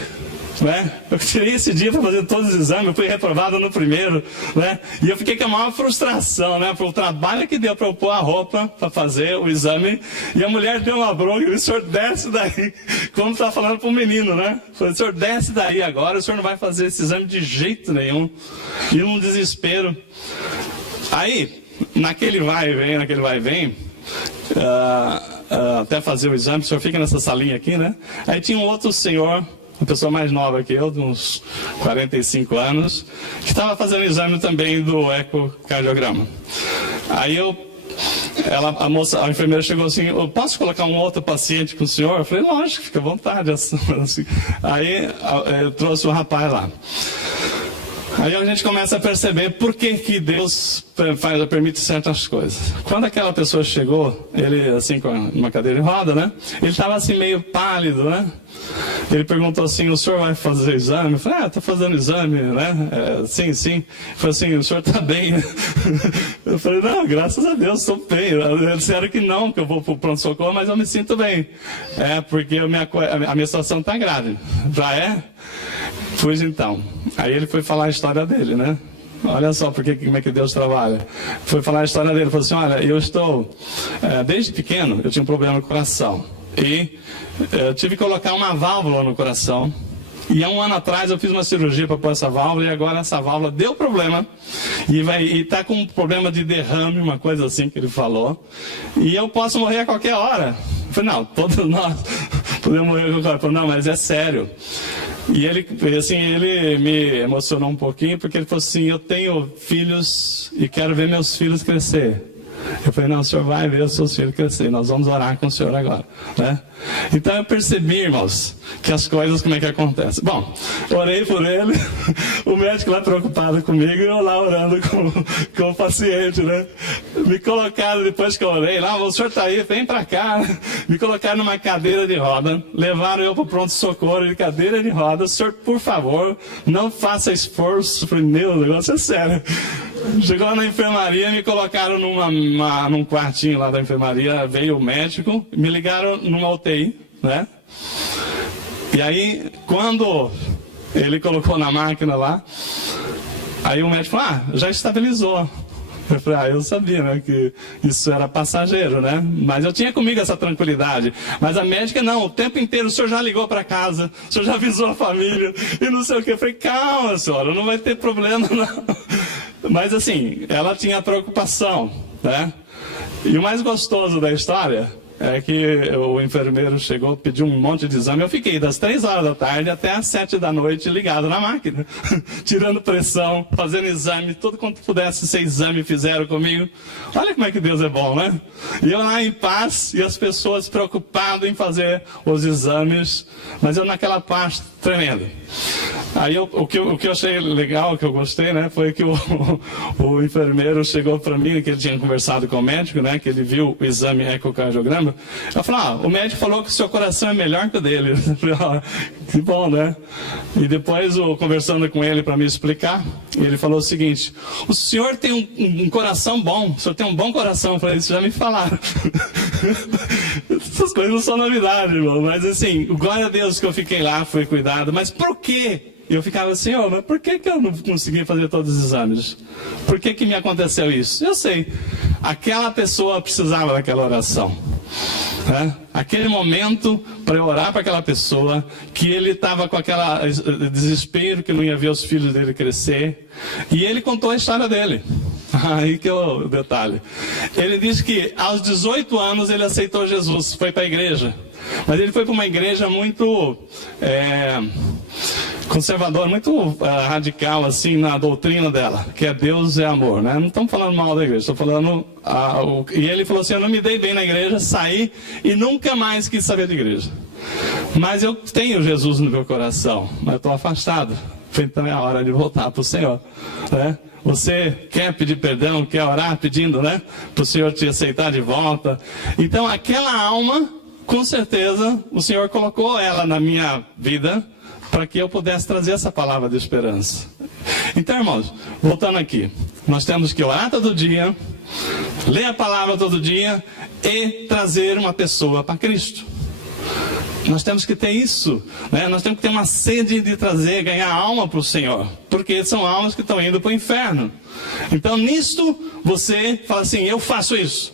né? Eu tirei esse dia para fazer todos os exames, eu fui reprovado no primeiro, né? E eu fiquei com a maior frustração, né? Pelo trabalho que deu para eu pôr a roupa para fazer o exame, e a mulher deu uma bronca, o senhor desce daí, como está falando para o menino, né? Falei, o senhor desce daí agora, o senhor não vai fazer esse exame de jeito nenhum. E num desespero. Aí, naquele vai e vem, até fazer o exame, o senhor fica nessa salinha aqui, né? Aí tinha um outro senhor, uma pessoa mais nova que eu, de uns 45 anos, que estava fazendo exame também do ecocardiograma. Aí a enfermeira chegou assim, eu posso colocar um outro paciente com o senhor? Eu falei, lógico, fica à vontade. Assim. Aí eu trouxe o rapaz lá. Aí a gente começa a perceber por que Deus permite certas coisas. Quando aquela pessoa chegou, ele assim com uma cadeira de roda, né? Ele estava assim meio pálido, né? Ele perguntou assim, o senhor vai fazer exame? Eu falei, estou fazendo exame, né? Sim, sim. Ele falou assim, o senhor está bem, né? Eu falei, não, graças a Deus, estou bem. Eles disseram que não, que eu vou para o pronto-socorro, mas eu me sinto bem. Porque a minha situação está grave. Já é? Pois então. Aí ele foi falar a história dele, né? Olha só como é que Deus trabalha. Foi falar a história dele, falou assim, olha, eu estou, desde pequeno, eu tinha um problema no coração. E eu tive que colocar uma válvula no coração. E há um ano atrás eu fiz uma cirurgia para pôr essa válvula, e agora essa válvula deu problema. E está com um problema de derrame, uma coisa assim que ele falou. E eu posso morrer a qualquer hora. Eu falei, não, todos nós podemos morrer a qualquer hora. Eu falei, não, mas é sério. E ele me emocionou um pouquinho, porque ele falou assim, eu tenho filhos e quero ver meus filhos crescer. Eu falei, não, o senhor vai ver os seus filhos crescer, nós vamos orar com o senhor agora, né? Então eu percebi, irmãos, que as coisas, como é que acontecem. Bom, orei por ele, o médico lá preocupado comigo, e eu lá orando com o paciente, né? Me colocaram, depois que eu orei, lá, o senhor está aí, vem para cá, né? Me colocaram numa cadeira de roda, levaram eu para o pronto-socorro de cadeira de roda, o senhor, por favor, não faça esforço. Eu falei, meu, o negócio é sério. Chegou lá na enfermaria, me colocaram num quartinho lá da enfermaria, veio o médico, me ligaram numa UTI, né? E aí, quando ele colocou na máquina lá, aí o médico falou, já estabilizou. Eu falei, eu sabia, né, que isso era passageiro, né? Mas eu tinha comigo essa tranquilidade. Mas a médica, não, o tempo inteiro o senhor já ligou para casa, o senhor já avisou a família, e não sei o que. Eu falei, calma, senhora, não vai ter problema, não. Mas assim, ela tinha preocupação, né? E o mais gostoso da história é que o enfermeiro chegou, pediu um monte de exame. Eu fiquei das 3 horas da tarde até as 7 da noite ligado na máquina, tirando pressão, fazendo exame, tudo quanto pudesse ser exame fizeram comigo. Olha como é que Deus é bom, né? E eu lá em paz, e as pessoas preocupadas em fazer os exames, mas eu naquela paz tremenda. Aí o que eu achei legal, o que eu gostei, né, foi que o enfermeiro chegou para mim, que ele tinha conversado com o médico, né, que ele viu o exame ecocardiograma. Eu falei, o médico falou que o seu coração é melhor que o dele. Eu falei, que bom, né? E depois, conversando com ele para me explicar, ele falou o seguinte, o senhor tem um coração bom, o senhor tem um bom coração. Eu falei, isso já me falaram. Essas coisas não são novidade, irmão, mas assim, glória a Deus que eu fiquei lá, fui cuidado, mas por quê? Eu ficava assim, mas por que eu não consegui fazer todos os exames? Por que me aconteceu isso? Eu sei, aquela pessoa precisava daquela oração. Né? Aquele momento para eu orar para aquela pessoa, que ele estava com aquele desespero que não ia ver os filhos dele crescer, e ele contou a história dele. Aí que é o detalhe. Ele disse que aos 18 anos ele aceitou Jesus, foi para a igreja, mas ele foi para uma igreja muito conservadora, muito radical assim na doutrina dela, que é Deus é amor, né? Não estamos falando mal da igreja, estou falando e ele falou assim, eu não me dei bem na igreja, saí e nunca mais quis saber de igreja, mas eu tenho Jesus no meu coração, mas estou afastado. Então é a hora de voltar para o Senhor, né? Você quer pedir perdão, quer orar pedindo, né, para o Senhor te aceitar de volta. Então aquela alma, com certeza o Senhor colocou ela na minha vida para que eu pudesse trazer essa palavra de esperança. Então, irmãos, voltando aqui, nós temos que orar todo dia, ler a palavra todo dia e trazer uma pessoa para Cristo. Nós temos que ter isso, né? Nós temos que ter uma sede de trazer, ganhar alma para o Senhor, porque são almas que estão indo para o inferno. Então nisto você fala assim, eu faço isso,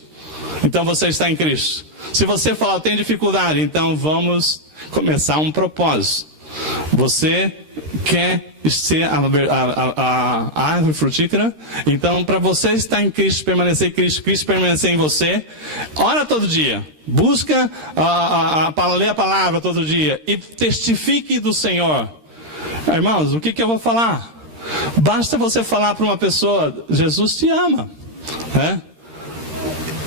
então você está em Cristo. Se você falar, eu tenho dificuldade, então vamos começar um propósito. Você quer ser a árvore frutífera? Então, para você estar em Cristo, permanecer em Cristo, Cristo permanecer em você, ora todo dia, busca ler a palavra todo dia e testifique do Senhor. Irmãos, o que eu vou falar? Basta você falar para uma pessoa, Jesus te ama, né?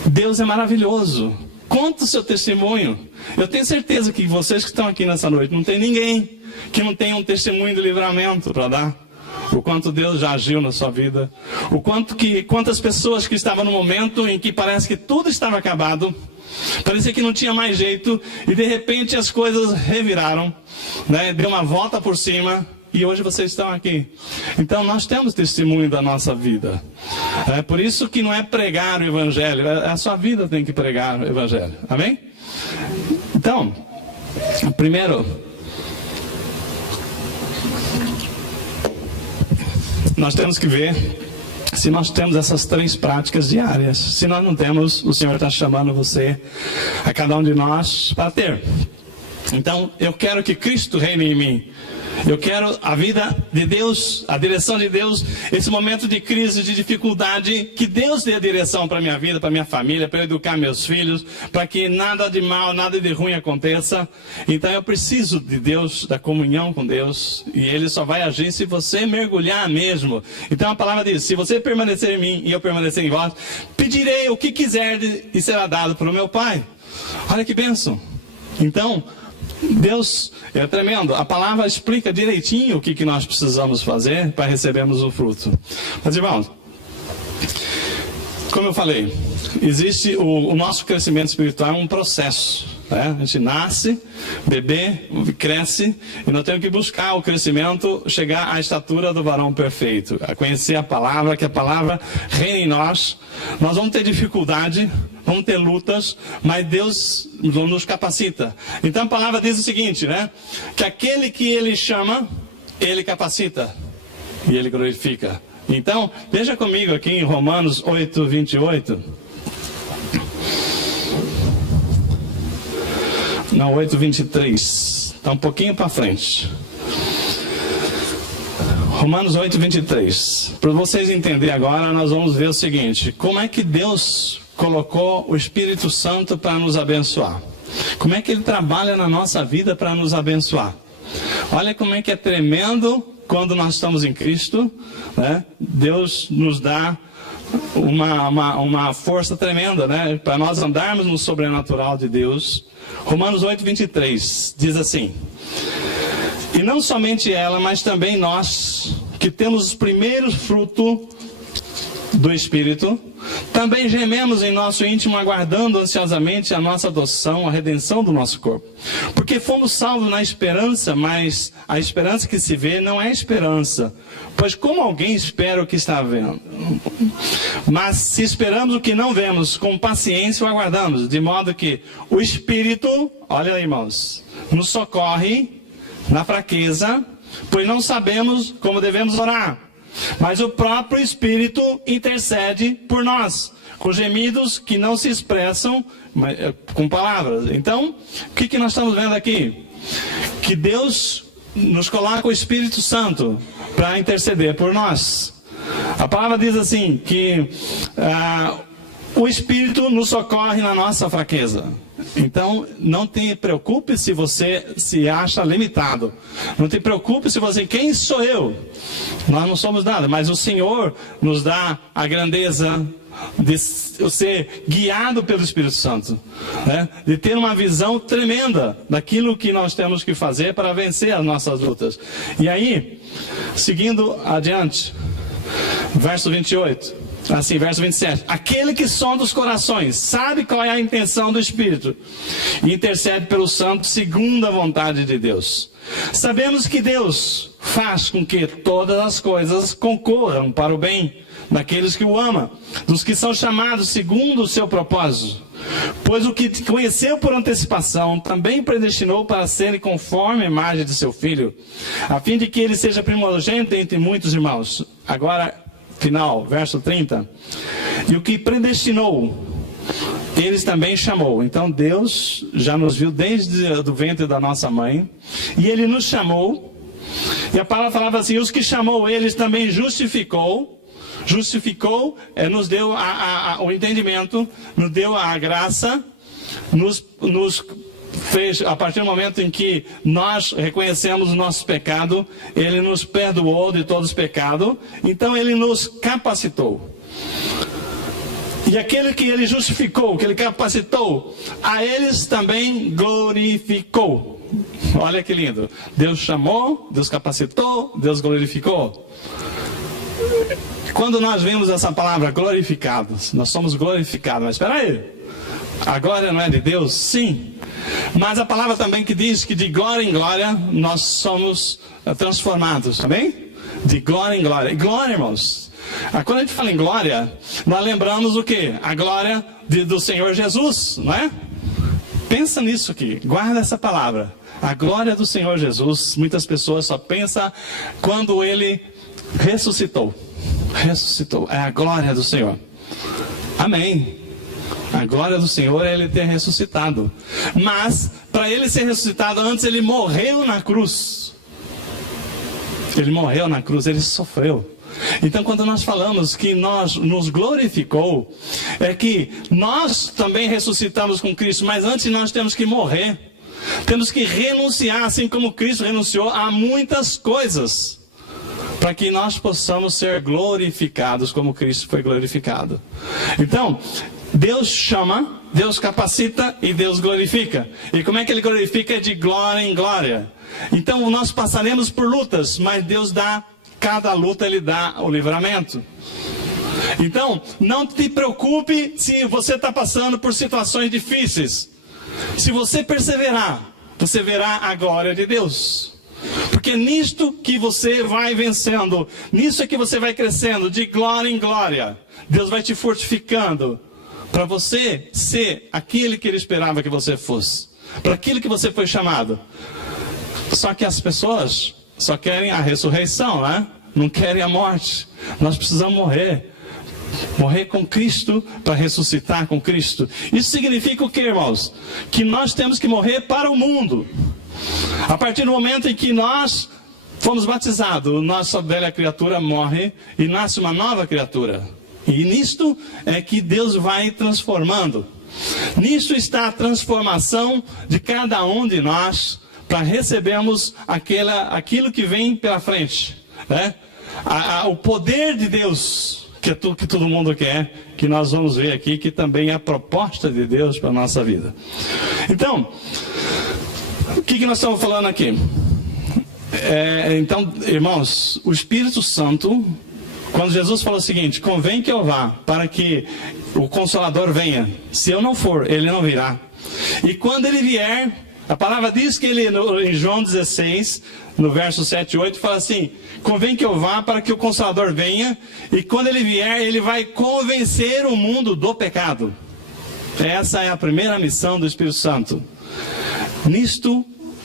Deus é maravilhoso. Conta o seu testemunho. Eu tenho certeza que vocês que estão aqui nessa noite, não tem ninguém que não tenha um testemunho de livramento para dar. O quanto Deus já agiu na sua vida. Quantas pessoas que estavam no momento em que parece que tudo estava acabado. Parecia que não tinha mais jeito. E de repente as coisas reviraram, né? Deu uma volta por cima. E hoje vocês estão aqui. Então nós temos testemunho da nossa vida. É por isso que não é pregar o Evangelho. A sua vida tem que pregar o Evangelho. Amém? Então, primeiro, nós temos que ver se nós temos essas 3 práticas diárias. Se nós não temos, o Senhor está chamando você, a cada um de nós, para ter. Então, eu quero que Cristo reine em mim. Eu quero a vida de Deus, a direção de Deus, esse momento de crise, de dificuldade, que Deus dê a direção para a minha vida, para a minha família, para eu educar meus filhos, para que nada de mal, nada de ruim aconteça. Então eu preciso de Deus, da comunhão com Deus, e Ele só vai agir se você mergulhar mesmo. Então a palavra diz, se você permanecer em mim e eu permanecer em vós, pedirei o que quiser e será dado pelo meu Pai. Olha que bênção. Então, Deus é tremendo. A palavra explica direitinho o que nós precisamos fazer para recebermos o fruto. Mas, irmãos, como eu falei, existe o nosso crescimento espiritual é um processo, né? A gente nasce, bebê, cresce, e nós temos que buscar o crescimento, chegar à estatura do varão perfeito, a conhecer a palavra, que a palavra reina em nós. Nós vamos ter dificuldade, vamos ter lutas, mas Deus nos capacita. Então a palavra diz o seguinte, né? Que aquele que Ele chama, Ele capacita e Ele glorifica. Então, veja comigo aqui em Romanos 8, 28. Não, 8, 23. Está um pouquinho para frente. Romanos 8, 23. Para vocês entenderem agora, nós vamos ver o seguinte. Como é que Deus colocou o Espírito Santo para nos abençoar? Como é que Ele trabalha na nossa vida para nos abençoar? Olha como é que é tremendo quando nós estamos em Cristo, né? Deus nos dá uma força tremenda, né? Para nós andarmos no sobrenatural de Deus. Romanos 8, 23 diz assim: e não somente ela, mas também nós, que temos os primeiros frutos do Espírito, também gememos em nosso íntimo, aguardando ansiosamente a nossa adoção, a redenção do nosso corpo. Porque fomos salvos na esperança, mas a esperança que se vê não é esperança. Pois como alguém espera o que está vendo? Mas se esperamos o que não vemos, com paciência o aguardamos, de modo que o Espírito, olha aí, irmãos, nos socorre na fraqueza, pois não sabemos como devemos orar. Mas o próprio Espírito intercede por nós, com gemidos que não se expressam com palavras. Então, o que nós estamos vendo aqui? Que Deus nos coloca o Espírito Santo para interceder por nós. A palavra diz assim, que o Espírito nos socorre na nossa fraqueza. Então, não te preocupe se você se acha limitado. Não te preocupe se você... Quem sou eu? Nós não somos nada, mas o Senhor nos dá a grandeza de ser guiado pelo Espírito Santo, né? De ter uma visão tremenda daquilo que nós temos que fazer para vencer as nossas lutas. E aí, seguindo adiante, verso 28... Assim, verso 27. Aquele que sonda os corações, sabe qual é a intenção do Espírito, e intercede pelo santo segundo a vontade de Deus. Sabemos que Deus faz com que todas as coisas concorram para o bem daqueles que o amam, dos que são chamados segundo o seu propósito. Pois o que conheceu por antecipação, também predestinou para serem conforme a imagem de seu Filho, a fim de que ele seja primogênito entre muitos irmãos. Agora, final, verso 30. E o que predestinou, eles também chamou. Então Deus já nos viu desde o ventre da nossa mãe, e Ele nos chamou, e a palavra falava assim, os que chamou, eles também justificou. Justificou, nos deu o entendimento, nos deu a graça, nos fez, a partir do momento em que nós reconhecemos o nosso pecado, Ele nos perdoou de todos os pecados, então Ele nos capacitou. E aquele que Ele justificou, que Ele capacitou, a eles também glorificou. Olha que lindo. Deus chamou, Deus capacitou, Deus glorificou. Quando nós vemos essa palavra glorificados, nós somos glorificados. Mas espera aí, a glória não é de Deus? Sim. Mas a palavra também que diz que de glória em glória nós somos transformados, amém? De glória em glória. E glória, irmãos, quando a gente fala em glória, nós lembramos o quê? A glória do Senhor Jesus, não é? Pensa nisso aqui, guarda essa palavra. A glória do Senhor Jesus, muitas pessoas só pensam quando Ele ressuscitou. Ressuscitou, é a glória do Senhor. Amém. A glória do Senhor é Ele ter ressuscitado. Mas, para Ele ser ressuscitado, antes Ele morreu na cruz. Ele morreu na cruz, Ele sofreu. Então, quando nós falamos que nós nos glorificou, é que nós também ressuscitamos com Cristo, mas antes nós temos que morrer. Temos que renunciar, assim como Cristo renunciou a muitas coisas, para que nós possamos ser glorificados como Cristo foi glorificado. Então, Deus chama, Deus capacita e Deus glorifica. E como é que Ele glorifica? De glória em glória. Então, nós passaremos por lutas, mas Deus dá, cada luta Ele dá o livramento. Então, não te preocupe se você está passando por situações difíceis. Se você perseverar, você verá a glória de Deus. Porque nisto que você vai vencendo, nisso é que você vai crescendo de glória em glória. Deus vai te fortificando para você ser aquele que Ele esperava que você fosse, para aquilo que você foi chamado. Só que as pessoas só querem a ressurreição, né? Não querem a morte. Nós precisamos morrer. Morrer com Cristo para ressuscitar com Cristo. Isso significa o que, irmãos? Que nós temos que morrer para o mundo. A partir do momento em que nós fomos batizados, nossa velha criatura morre e nasce uma nova criatura. E nisto é que Deus vai transformando. Nisto está a transformação de cada um de nós para recebermos aquilo que vem pela frente, né? O poder de Deus, que é tudo que todo mundo quer, que nós vamos ver aqui, que também é a proposta de Deus para a nossa vida. Então, o que nós estamos falando aqui? Então, irmãos, o Espírito Santo, quando Jesus falou o seguinte, convém que eu vá, para que o Consolador venha. Se eu não for, Ele não virá. E quando Ele vier, a palavra diz que Ele, em João 16, no verso 7 e 8, fala assim, convém que eu vá para que o Consolador venha, e quando Ele vier, Ele vai convencer o mundo do pecado. Essa é a primeira missão do Espírito Santo. Nisto,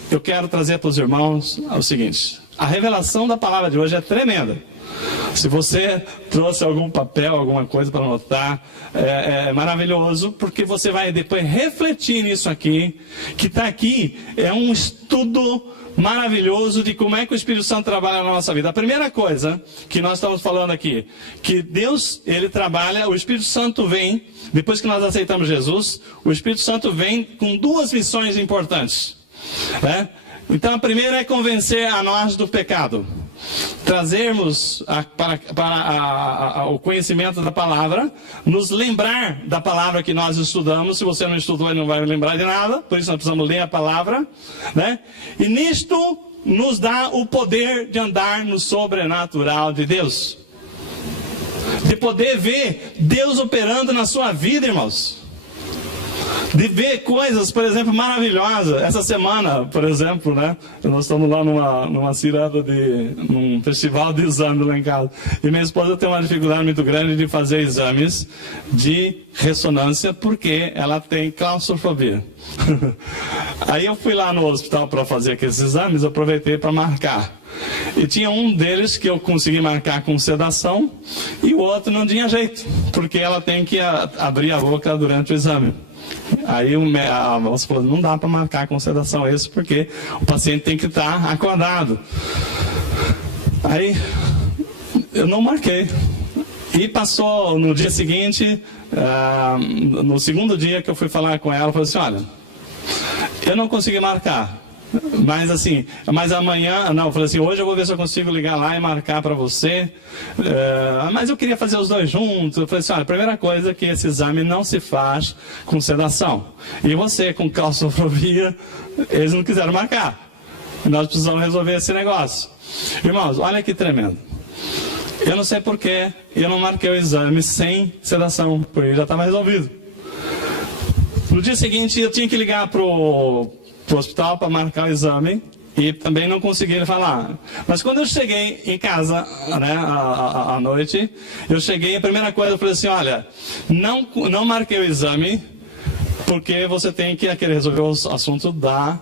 eu quero trazer para os irmãos o seguinte, a revelação da palavra de hoje é tremenda. Se você trouxe algum papel, alguma coisa para anotar, é maravilhoso, porque você vai depois refletir nisso aqui, que está aqui, é um estudo maravilhoso de como é que o Espírito Santo trabalha na nossa vida. A primeira coisa que nós estamos falando aqui, que Deus, Ele trabalha, o Espírito Santo vem, depois que nós aceitamos Jesus, o Espírito Santo vem com duas missões importantes, né? Então a primeira é convencer a nós do pecado, trazermos para o conhecimento da palavra, nos lembrar da palavra que nós estudamos. Se você não estudou, não vai lembrar de nada, por isso nós precisamos ler a palavra, né? E nisto nos dá o poder de andar no sobrenatural de Deus, de poder ver Deus operando na sua vida, irmãos. de ver coisas, por exemplo, maravilhosas. Essa semana, por exemplo, né, nós estamos lá numa ciranda num festival de exame lá em casa. E minha esposa tem uma dificuldade muito grande de fazer exames de ressonância, porque ela tem claustrofobia. Aí eu fui lá no hospital para fazer aqueles exames, aproveitei para marcar. E tinha um deles que eu consegui marcar com sedação, e o outro não tinha jeito, porque ela tem que abrir a boca durante o exame. Aí a moça falou, não dá para marcar com sedação esse, porque o paciente tem que estar acordado. Aí eu não marquei. E passou no dia seguinte, no segundo dia que eu fui falar com ela, eu falei assim, olha, eu não consegui marcar. Mas amanhã, não, eu falei assim, hoje eu vou ver se eu consigo ligar lá e marcar para você, mas eu queria fazer os dois juntos. Eu falei assim, olha, a primeira coisa é que esse exame não se faz com sedação, e você com claustrofobia, eles não quiseram marcar, nós precisamos resolver esse negócio. Irmãos, olha que tremendo, eu não sei porquê, eu não marquei o exame sem sedação, porque já estava resolvido. No dia seguinte eu tinha que ligar pro hospital para marcar o exame, e também não consegui falar. Mas quando eu cheguei em casa, né, à noite, eu cheguei, a primeira coisa eu falei assim, olha, não marquei o exame, porque você tem que resolver o assunto da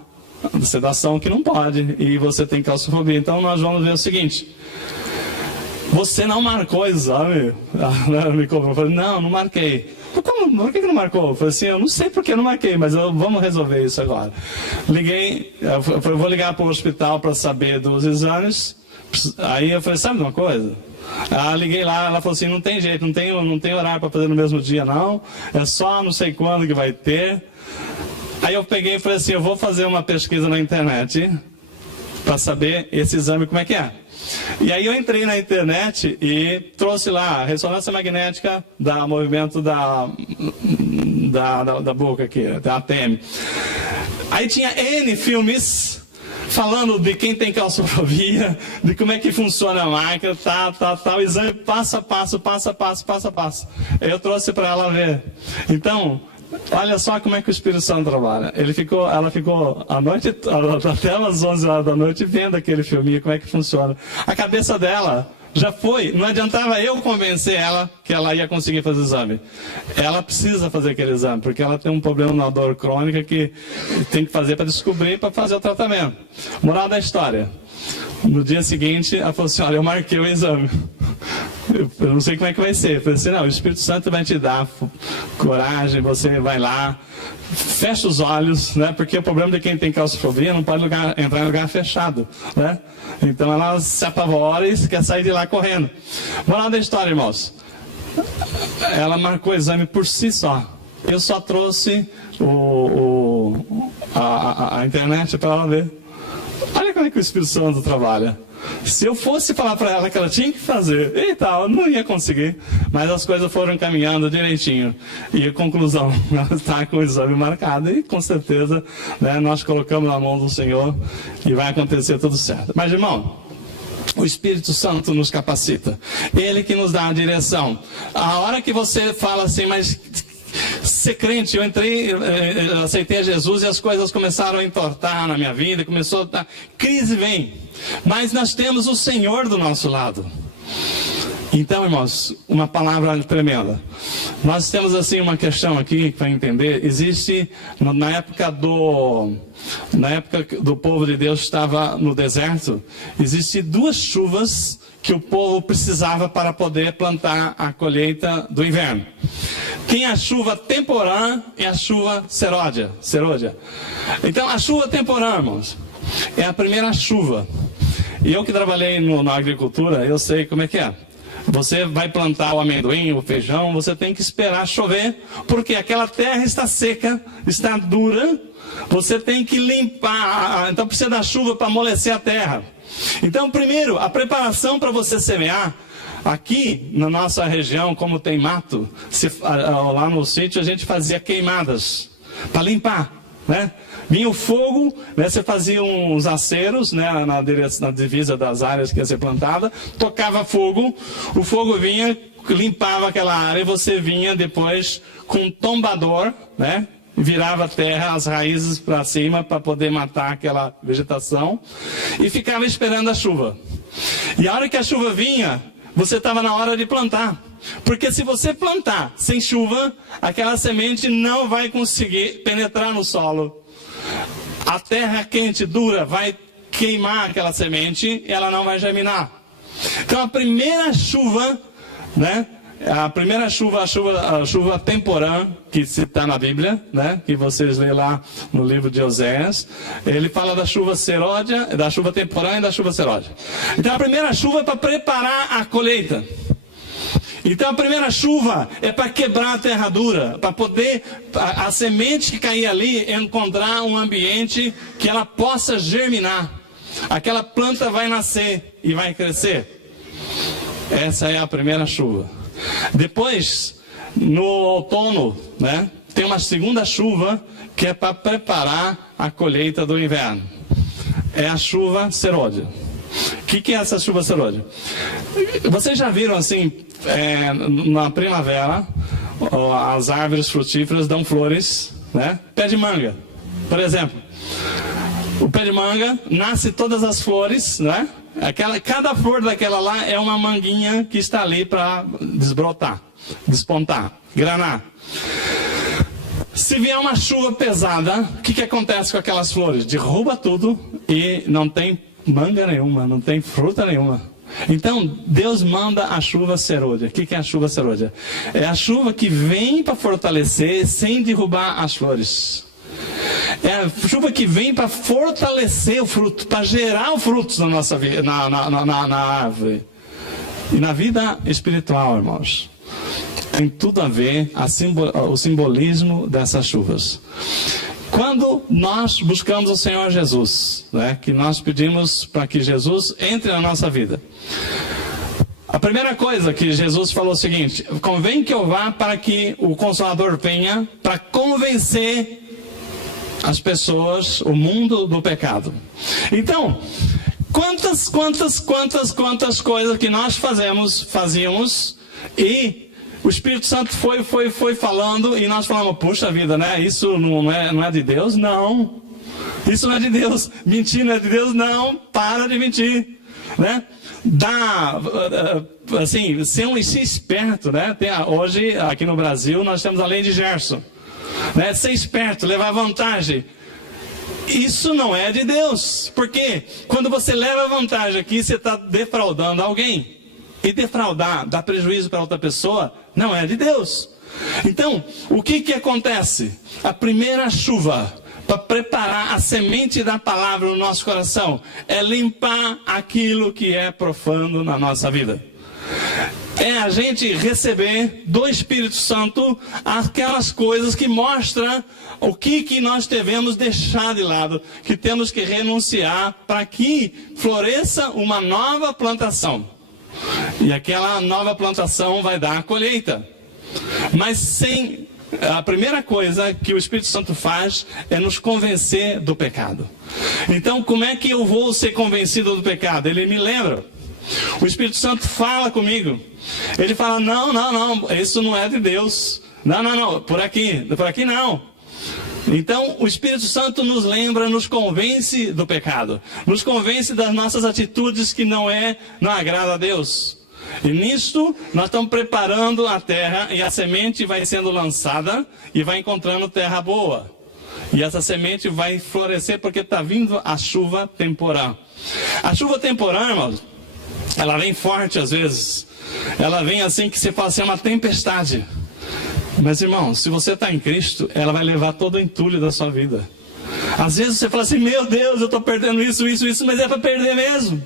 sedação, que não pode, e você tem claustrofobia. Então nós vamos ver o seguinte, você não marcou o exame? Ela me cobrou. Eu falei, não marquei. Como? Por que não marcou? Eu falei assim, eu não sei por que não marquei, mas vamos resolver isso agora. Liguei, eu vou ligar para o hospital para saber dos exames. Aí eu falei, sabe de uma coisa? Liguei lá, ela falou assim, não tem jeito, não tem horário para fazer no mesmo dia não, é só não sei quando que vai ter. Aí eu peguei e falei assim, eu vou fazer uma pesquisa na internet para saber esse exame como é que é. E aí eu entrei na internet e trouxe lá a ressonância magnética da movimento da boca aqui, da ATM. Aí tinha N filmes falando de quem tem claustrofobia, de como é que funciona a máquina, o exame passo a passo. Eu trouxe para ela ver. Então, olha só como é que o Espírito Santo trabalha. Ela ficou a noite, até as 11 horas da noite, vendo aquele filminho, como é que funciona. A cabeça dela já foi, não adiantava eu convencer ela que ela ia conseguir fazer o exame. Ela precisa fazer aquele exame, porque ela tem um problema na dor crônica que tem que fazer para descobrir, para fazer o tratamento. Moral da história. No dia seguinte, ela falou assim, olha, eu marquei o exame. Eu não sei como é que vai ser. Eu falei assim, não, o Espírito Santo vai te dar coragem, você vai lá, fecha os olhos, né? Porque o problema de quem tem claustrofobia não pode entrar em lugar fechado, né? Então ela se apavora e quer sair de lá correndo. Moral da história, irmãos. Ela marcou o exame por si só. Eu só trouxe a internet para ela ver. Olha como é que o Espírito Santo trabalha. Se eu fosse falar para ela que ela tinha que fazer, eita, eu não ia conseguir. Mas as coisas foram caminhando direitinho. E a conclusão, ela está com o exame marcado e com certeza, né, nós colocamos na mão do Senhor e vai acontecer tudo certo. Mas, irmão, o Espírito Santo nos capacita. Ele que nos dá a direção. A hora que você fala assim, mas ser crente, eu aceitei a Jesus e as coisas começaram a entortar na minha vida, começou a crise vem, mas nós temos o Senhor do nosso lado. Então, irmãos, uma palavra tremenda. Nós temos assim uma questão aqui para entender. Existe na época do povo de Deus estava no deserto, existe duas chuvas que o povo precisava para poder plantar a colheita do inverno. Tem a chuva temporã e a chuva serôdia. Então, a chuva temporã, irmãos, é a primeira chuva. E eu que trabalhei na agricultura, eu sei como é que é. Você vai plantar o amendoim, o feijão, você tem que esperar chover, porque aquela terra está seca, está dura, você tem que limpar, então precisa da chuva para amolecer a terra. Então, primeiro, a preparação para você semear. Aqui na nossa região, como tem mato, lá no sítio a gente fazia queimadas para limpar, né? Vinha o fogo, né? Você fazia uns aceros, né? na divisa das áreas que ia ser plantada, tocava fogo, o fogo vinha, limpava aquela área e você vinha depois com um tombador, né? virava a terra, as raízes para cima para poder matar aquela vegetação e ficava esperando a chuva. E a hora que a chuva vinha, você estava na hora de plantar. Porque se você plantar sem chuva, aquela semente não vai conseguir penetrar no solo. A terra quente, dura, vai queimar aquela semente e ela não vai germinar. Então a primeira chuva, né? A primeira chuva, a chuva temporã, que está na Bíblia, né? Que vocês lêem lá no livro de Oséias, ele fala da chuva seródia, da chuva temporã e da chuva seródia. Então a primeira chuva é para preparar a colheita. Então a primeira chuva é para quebrar a terra dura, para poder a semente que cair ali encontrar um ambiente que ela possa germinar. Aquela planta vai nascer e vai crescer. Essa é a primeira chuva. Depois, no outono, né, tem uma segunda chuva que é para preparar a colheita do inverno. É a chuva serôdia. O que é essa chuva serôdia? Vocês já viram assim, na primavera, as árvores frutíferas dão flores, né? Pé de manga, por exemplo. O pé de manga nasce todas as flores, né? Cada flor daquela lá é uma manguinha que está ali para desbrotar, despontar, granar. Se vier uma chuva pesada, o que acontece com aquelas flores? Derruba tudo e não tem manga nenhuma, não tem fruta nenhuma. Então, Deus manda a chuva serôdia. O que é a chuva serôdia? É a chuva que vem para fortalecer sem derrubar as flores. É a chuva que vem para fortalecer o fruto, para gerar o fruto na nossa vida, na árvore. E na vida espiritual, irmãos, tem tudo a ver o simbolismo dessas chuvas. Quando nós buscamos o Senhor Jesus, né, que nós pedimos para que Jesus entre na nossa vida, a primeira coisa que Jesus falou é o seguinte: convém que eu vá para que o Consolador venha para convencer as pessoas, o mundo do pecado. Então, quantas coisas que nós fazíamos e o Espírito Santo foi falando e nós falamos, puxa vida, né? Isso não é de Deus? Não. Isso não é de Deus. Mentir não é de Deus? Não. Para de mentir, né? Assim, ser esperto, né? Hoje, aqui no Brasil, nós temos a lei de Gerson, né? Ser esperto, levar vantagem. Isso não é de Deus. Porque quando você leva vantagem aqui, você está defraudando alguém. E defraudar, dar prejuízo para outra pessoa, não é de Deus. Então, o que acontece? A primeira chuva para preparar a semente da palavra no nosso coração é limpar aquilo que é profano na nossa vida. É a gente receber do Espírito Santo aquelas coisas que mostram o que nós devemos deixar de lado, que temos que renunciar para que floresça uma nova plantação. E aquela nova plantação vai dar a colheita. Mas a primeira coisa que o Espírito Santo faz é nos convencer do pecado. Então, como é que eu vou ser convencido do pecado? Ele me lembra. O Espírito Santo fala comigo. Ele fala, não, isso não é de Deus. Não, por aqui não. Então, o Espírito Santo nos lembra, nos convence do pecado. Nos convence das nossas atitudes que não agrada a Deus. E nisto, nós estamos preparando a terra e a semente vai sendo lançada e vai encontrando terra boa. E essa semente vai florescer porque está vindo a chuva temporã. A chuva temporã, irmãos, ela vem forte às vezes. Ela vem assim que você fala assim, é uma tempestade. Mas, irmão, se você está em Cristo, ela vai levar todo o entulho da sua vida. Às vezes você fala assim, meu Deus, eu estou perdendo isso, mas é para perder mesmo.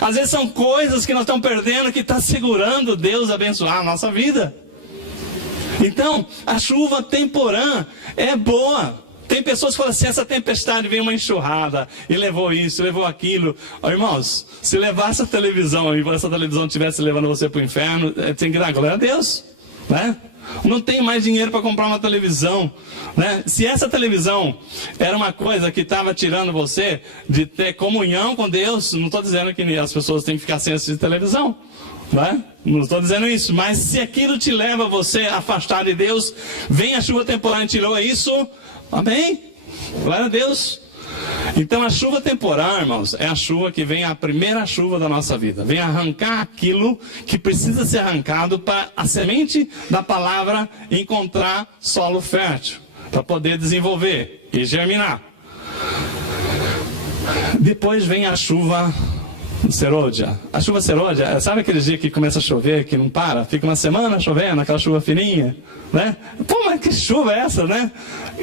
Às vezes são coisas que nós estamos perdendo que está segurando Deus abençoar a nossa vida. Então, a chuva temporã é boa. Tem pessoas que falam assim, essa tempestade veio uma enxurrada e levou isso, levou aquilo. Irmãos, se levasse a televisão e essa televisão estivesse levando você para o inferno, tem que dar glória a Deus. né? Não tenho mais dinheiro para comprar uma televisão, né? Se essa televisão era uma coisa que estava tirando você de ter comunhão com Deus, não estou dizendo que as pessoas têm que ficar sem assistir televisão, né? Não estou dizendo isso, mas se aquilo te leva a você afastar de Deus, vem a chuva temporária e tirou isso, amém? Glória a Deus. Então a chuva temporária, irmãos, é a chuva que vem, a primeira chuva da nossa vida. Vem arrancar aquilo que precisa ser arrancado para a semente da palavra encontrar solo fértil, para poder desenvolver e germinar. Depois vem a chuva serôdia. A chuva serôdia, sabe aquele dia que começa a chover, que não para? Fica uma semana chovendo, aquela chuva fininha, né? Pô, mas que chuva é essa, né?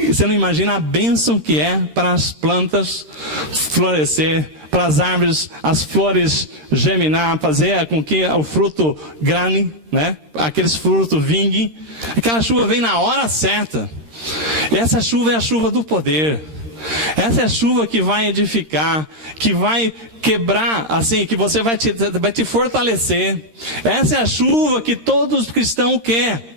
Você não imagina a bênção que é para as plantas florescer, para as árvores, as flores germinar, fazer com que o fruto grane, né? Aqueles frutos vinguem. Aquela chuva vem na hora certa. E essa chuva é a chuva do poder. Essa é a chuva que vai edificar, que vai quebrar, assim, que você vai te fortalecer. Essa é a chuva que todos cristãos querem.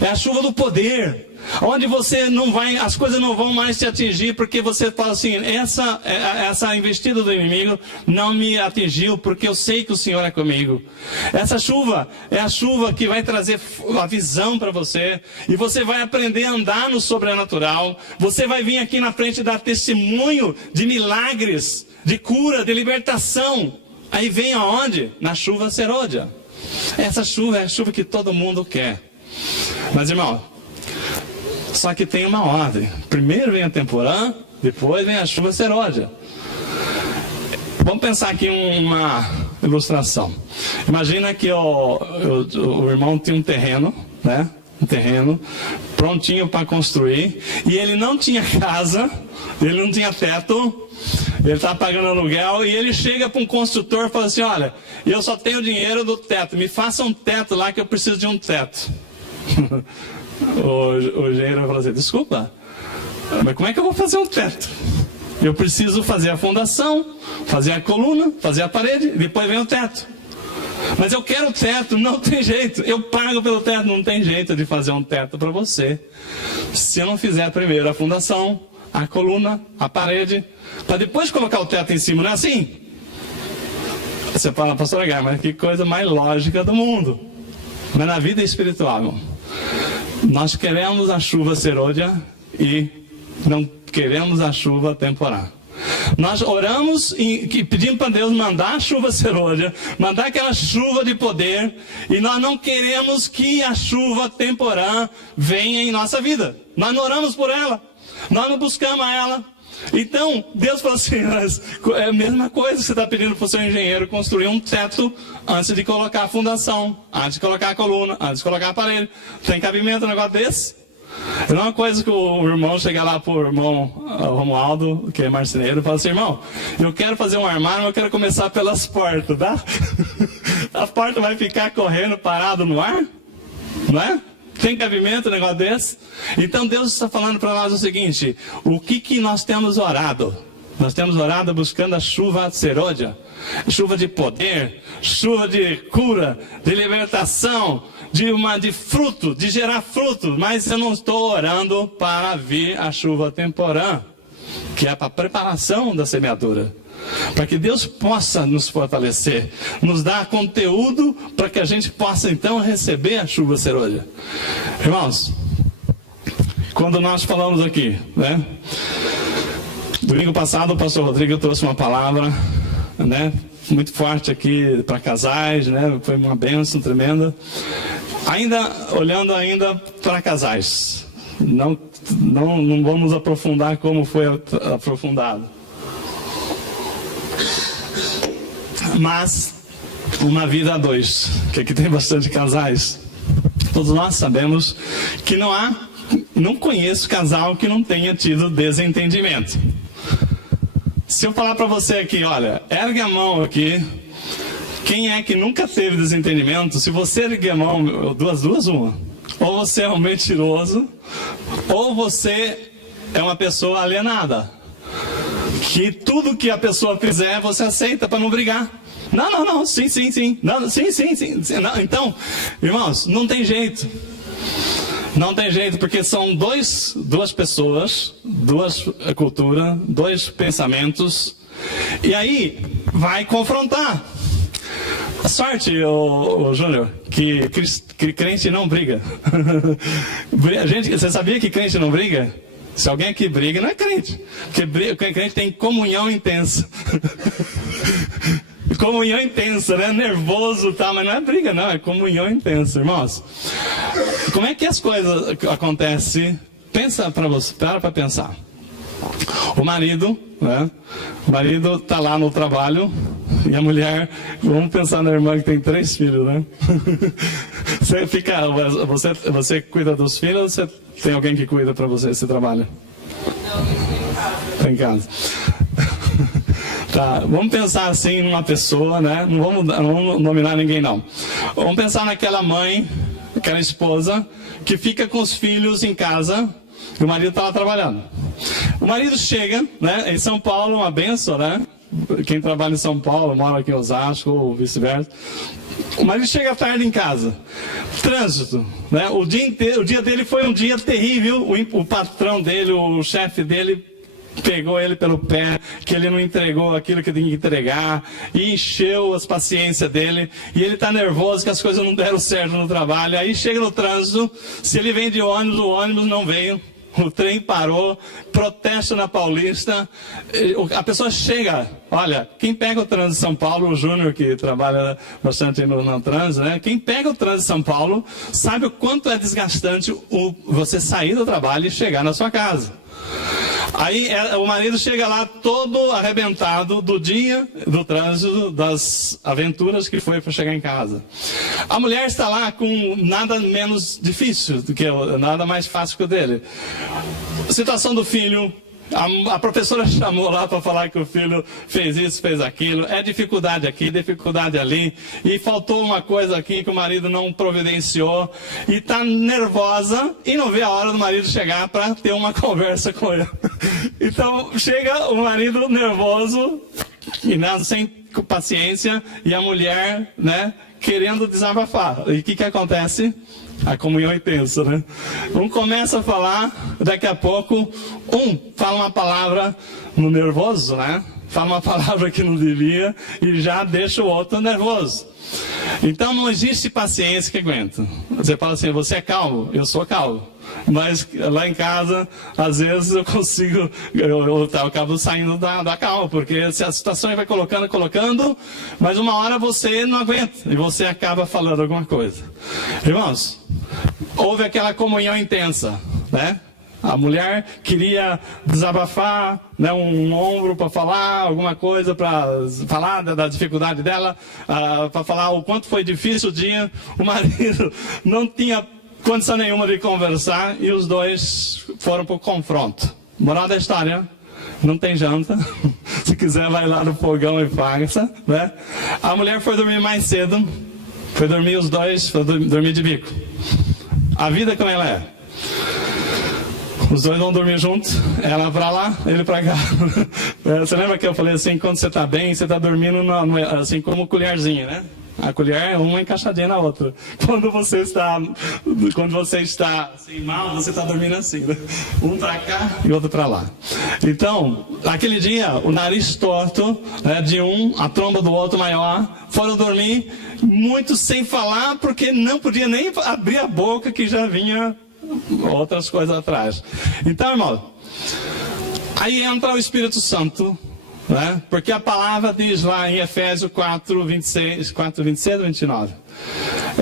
É a chuva do poder. Onde você não vai, as coisas não vão mais te atingir, porque você fala assim, essa investida do inimigo não me atingiu, porque eu sei que o Senhor é comigo. Essa chuva é a chuva que vai trazer a visão para você, e você vai aprender a andar no sobrenatural. Você vai vir aqui na frente e dar testemunho de milagres, de cura, de libertação. Aí vem aonde? Na chuva serôdia. Essa chuva é a chuva que todo mundo quer. Mas, irmão, só que tem uma ordem. Primeiro vem a temporã, depois vem a chuva serôdia. Vamos pensar aqui uma ilustração. Imagina que o irmão tem um terreno, né? Um terreno prontinho para construir, e ele não tinha casa, ele não tinha teto, ele está pagando aluguel, e ele chega para um construtor e fala assim, olha, eu só tenho dinheiro do teto, me faça um teto lá que eu preciso de um teto. O engenheiro falou assim, desculpa, mas como é que eu vou fazer um teto? Eu preciso fazer a fundação, fazer a coluna, fazer a parede, depois vem o teto. Mas eu quero o teto, não tem jeito, eu pago pelo teto, não tem jeito de fazer um teto para você, se eu não fizer primeiro a fundação, a coluna, a parede, para depois colocar o teto em cima, não é assim? Você fala, pastor Agar, mas que coisa mais lógica do mundo. Mas na vida espiritual, irmão, nós queremos a chuva serôdia e não queremos a chuva temporária. Nós oramos e pedimos para Deus mandar a chuva serôdia, mandar aquela chuva de poder, e nós não queremos que a chuva temporã venha em nossa vida. Nós não oramos por ela, nós não buscamos ela. Então, Deus falou assim, é a mesma coisa que você está pedindo para o seu engenheiro construir um teto antes de colocar a fundação, antes de colocar a coluna, antes de colocar a parede. Tem cabimento um negócio desse? É uma coisa que o irmão chega lá para o irmão Romualdo, que é marceneiro, e fala assim, irmão, eu quero fazer um armário, mas eu quero começar pelas portas, tá? A porta vai ficar correndo parado no ar? Não é? Tem cabimento um negócio desse? Então Deus está falando para nós o seguinte, o que nós temos orado? Nós temos orado buscando a chuva serôdia, chuva de poder, chuva de cura, de libertação, de fruto, de gerar fruto. Mas eu não estou orando para vir a chuva temporã, que é para a preparação da semeadura, para que Deus possa nos fortalecer, nos dar conteúdo para que a gente possa então receber a chuva serôdia. Irmãos, quando nós falamos aqui, né? Domingo passado o pastor Rodrigo trouxe uma palavra, né? Muito forte aqui para casais, né? Foi uma bênção tremenda. Olhando ainda para casais, não vamos aprofundar como foi aprofundado. Mas uma vida a dois, que aqui tem bastante casais. Todos nós sabemos que não conheço casal que não tenha tido desentendimento. Se eu falar para você aqui, olha, ergue a mão aqui, quem é que nunca teve desentendimento? Se você ergue a mão, duas, uma. Ou você é um mentiroso, ou você é uma pessoa alienada. Que tudo que a pessoa fizer, você aceita para não brigar. Não, sim. Não, sim. Não, então, irmãos, não tem jeito. Não tem jeito, porque são duas pessoas, duas culturas, dois pensamentos, e aí vai confrontar. A sorte, o Júnior, que crente não briga. Você sabia que crente não briga? Se alguém aqui briga, não é crente. Porque crente tem comunhão intensa. Comunhão intensa, né? Nervoso, tá? Mas não é briga, não. É comunhão intensa, irmãos. Como é que as coisas acontecem? Pensa para você, para pensar. O marido, né? O marido tá lá no trabalho e a mulher, vamos pensar na irmã que tem 3 filhos, né? Você cuida dos filhos ou você tem alguém que cuida para você esse trabalho? Não, em casa. Tá, vamos pensar assim numa pessoa, né? Não vamos nominar ninguém, não. Vamos pensar naquela mãe, aquela esposa, que fica com os filhos em casa e o marido está lá trabalhando. O marido chega, né? Em São Paulo, uma benção, né? Quem trabalha em São Paulo, mora aqui em Osasco ou vice-versa. O marido chega tarde em casa. Trânsito, né? O dia dele foi um dia terrível. O patrão dele, o chefe dele, pegou ele pelo pé, que ele não entregou aquilo que tinha que entregar, e encheu as paciências dele, e ele está nervoso que as coisas não deram certo no trabalho. Aí chega no trânsito, se ele vem de ônibus, o ônibus não veio, o trem parou, protesta na Paulista, a pessoa chega, olha, quem pega o trânsito de São Paulo, o Júnior que trabalha bastante no trânsito, né? Quem pega o trânsito de São Paulo sabe o quanto é desgastante você sair do trabalho e chegar na sua casa. Aí o marido chega lá todo arrebentado do dia do trânsito, das aventuras que foi para chegar em casa. A mulher está lá com nada menos difícil do que nada mais fácil que o dele. Situação do filho. A professora chamou lá para falar que o filho fez isso, fez aquilo. É dificuldade aqui, dificuldade ali. E faltou uma coisa aqui que o marido não providenciou. E está nervosa e não vê a hora do marido chegar para ter uma conversa com ele. Então chega o marido nervoso, e sem paciência, e a mulher, né, querendo desabafar. E o que acontece? A comunhão é intensa, né? Um começa a falar, daqui a pouco, fala uma palavra no nervoso, né? Fala uma palavra que não devia e já deixa o outro nervoso. Então não existe paciência que aguenta. Você fala assim, você é calmo? Eu sou calmo. Mas lá em casa, às vezes eu consigo, eu acabo saindo da calma, porque se a situação vai colocando, mas uma hora você não aguenta e você acaba falando alguma coisa. Irmãos, houve aquela comunhão intensa, né? A mulher queria desabafar, né, um ombro para falar alguma coisa, para falar da dificuldade dela, para falar o quanto foi difícil o dia. O marido não tinha condição nenhuma de conversar e os dois foram para o confronto. Moral da história, não tem janta. Se quiser vai lá no fogão e faça, né? A mulher foi dormir mais cedo, foi dormir os dois, foi dormir de bico. A vida como ela é. Os dois vão dormir juntos, ela para lá, ele para cá. Você lembra que eu falei assim, quando você está bem, você está dormindo assim como colherzinha, né? A colher é uma encaixadinha na outra. Quando você está assim, mal, você está dormindo assim, né? Um para cá e outro para lá. Então, aquele dia, o nariz torto, né, de a tromba do outro maior, foram dormir muito sem falar, porque não podia nem abrir a boca que já vinha outras coisas atrás. Então, irmão, aí entra o Espírito Santo, né? Porque a palavra diz lá em Efésios 4, 26 ou 29?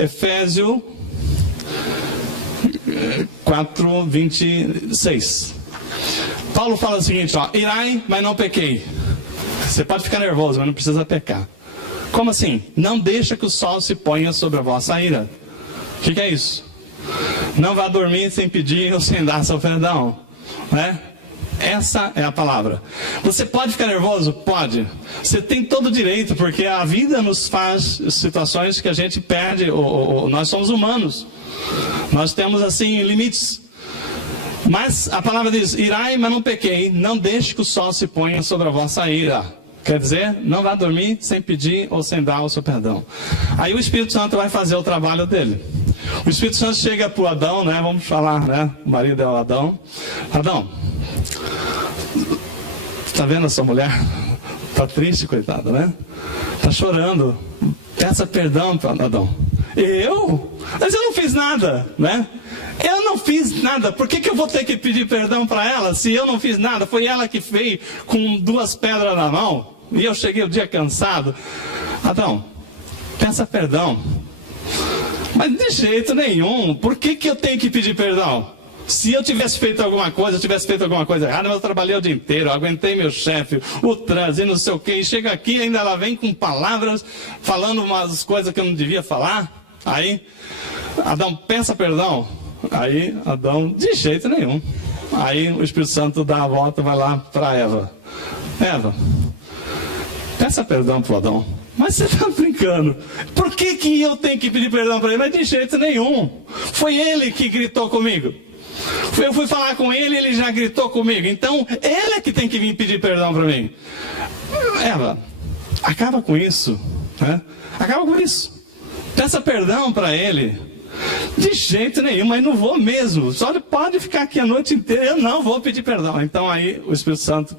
Efésios 4, 26. Paulo fala o seguinte, ó, irai, mas não pequei. Você pode ficar nervoso, mas não precisa pecar. Como assim? Não deixa que o sol se ponha sobre a vossa ira. O que é isso? Não vá dormir sem pedir ou sem dar seu perdão, né? Essa é a palavra. Você pode ficar nervoso? Pode. Você tem todo o direito, porque a vida nos faz situações que a gente perde, nós somos humanos. Nós temos, assim, limites. Mas a palavra diz, irai, mas não pequei, não deixe que o sol se ponha sobre a vossa ira. Quer dizer, não vai dormir sem pedir ou sem dar o seu perdão. Aí o Espírito Santo vai fazer o trabalho dele. O Espírito Santo chega para o Adão, né? Vamos falar, né? O marido é o Adão. Adão, está vendo a sua mulher? Está triste, coitada, né? Está chorando. Peça perdão para Adão. Eu? Mas eu não fiz nada, né? Eu não fiz nada. Por que eu vou ter que pedir perdão para ela se eu não fiz nada? Foi ela que fez com 2 pedras na mão. E eu cheguei o dia cansado. Adão, peça perdão. Mas de jeito nenhum. Por que eu tenho que pedir perdão? Se eu tivesse feito alguma coisa, errada, mas eu trabalhei o dia inteiro, eu aguentei meu chefe, o trânsito, não sei o quê, e chega aqui e ainda ela vem com palavras, falando umas coisas que eu não devia falar. Aí, Adão, peça perdão. Aí, Adão, de jeito nenhum. Aí o Espírito Santo dá a volta e vai lá para Eva. Eva, peça perdão para o Adão. Mas você está brincando. Por que eu tenho que pedir perdão para ele? Mas de jeito nenhum. Foi ele que gritou comigo. Eu fui falar com ele e ele já gritou comigo. Então, ele é que tem que vir pedir perdão para mim. Eva, acaba com isso. Né? Acaba com isso. Peça perdão para ele. De jeito nenhum, mas não vou mesmo. Só pode ficar aqui a noite inteira. Eu não vou pedir perdão. Então aí o Espírito Santo,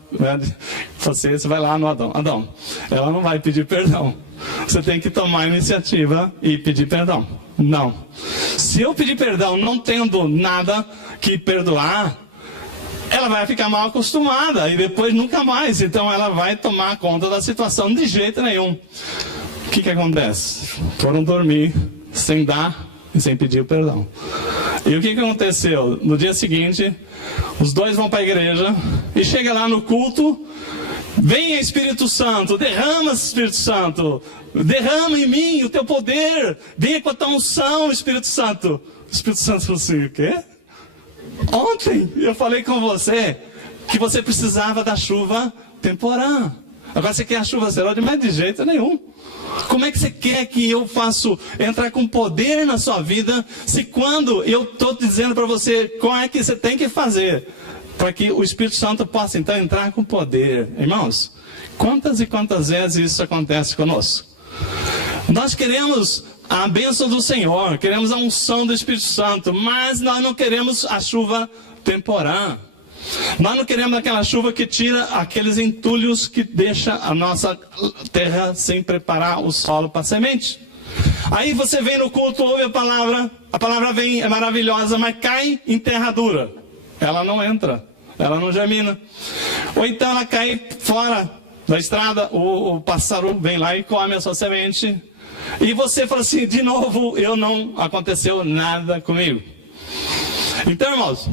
você vai lá no Adão. Adão, ela não vai pedir perdão. Você tem que tomar a iniciativa e pedir perdão. Não. Se eu pedir perdão não tendo nada que perdoar, ela vai ficar mal acostumada e depois nunca mais. Então ela vai tomar conta da situação de jeito nenhum. O que acontece? Foram dormir sem dar e sem pedir o perdão. E o que aconteceu? No dia seguinte, os dois vão para a igreja e chega lá no culto. Venha Espírito Santo, derrama Espírito Santo, derrama em mim o teu poder, venha com a tua unção, Espírito Santo. O Espírito Santo falou assim, o quê? Ontem eu falei com você que você precisava da chuva temporã. Agora você quer a chuva serôdia, mas de jeito nenhum. Como é que você quer que eu faça entrar com poder na sua vida, se quando eu estou dizendo para você como é que você tem que fazer, para que o Espírito Santo possa então entrar com poder? Irmãos, quantas e quantas vezes isso acontece conosco? Nós queremos a bênção do Senhor, queremos a unção do Espírito Santo, mas nós não queremos a chuva temporã. Nós não queremos aquela chuva que tira aqueles entulhos que deixa a nossa terra sem preparar o solo para a semente. Aí você vem no culto, ouve a palavra vem, é maravilhosa, mas cai em terra dura. Ela não entra, ela não germina. Ou então ela cai fora da estrada, o pássaro vem lá e come a sua semente. E você fala assim, de novo, não aconteceu nada comigo. Então, irmãos,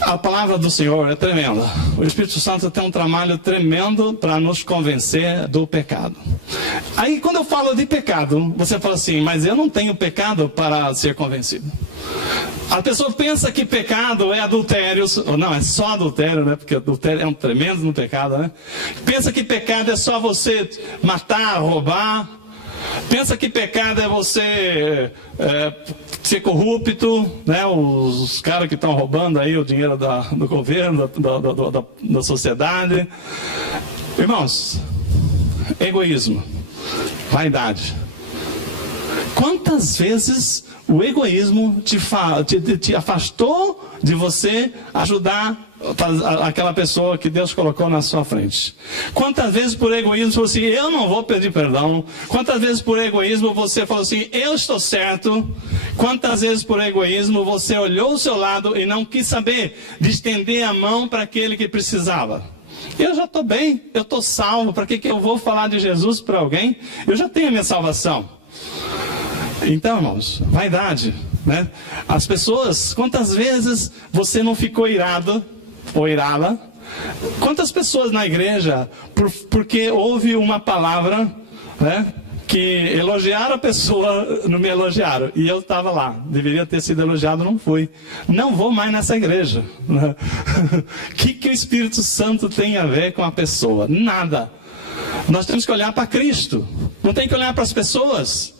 a palavra do Senhor é tremenda. O Espírito Santo tem um trabalho tremendo para nos convencer do pecado. Aí quando eu falo de pecado, você fala assim, mas eu não tenho pecado para ser convencido. A pessoa pensa que pecado é adultério, não, é só adultério, né? Porque adultério é um tremendo pecado, né? Pensa que pecado é só você matar, roubar. Pensa que pecado é você ser corrupto, né? Os caras que estão roubando aí o dinheiro do governo, da sociedade. Irmãos, egoísmo, vaidade. Quantas vezes o egoísmo te afastou de você ajudar aquela pessoa que Deus colocou na sua frente? Quantas vezes por egoísmo você falou assim, eu não vou pedir perdão? Quantas vezes por egoísmo você falou assim, eu estou certo? Quantas vezes por egoísmo você olhou o seu lado e não quis saber de estender a mão para aquele que precisava? Eu já estou bem, eu estou salvo, para que eu vou falar de Jesus para alguém? Eu já tenho a minha salvação. Então, irmãos, vaidade, né? As pessoas, quantas vezes você não ficou irado ou irada? Quantas pessoas na igreja, porque houve uma palavra, né, que elogiaram a pessoa, não me elogiaram, e eu estava lá, deveria ter sido elogiado, não fui. Não vou mais nessa igreja. O que o Espírito Santo tem a ver com a pessoa? Nada. Nós temos que olhar para Cristo, não tem que olhar para as pessoas.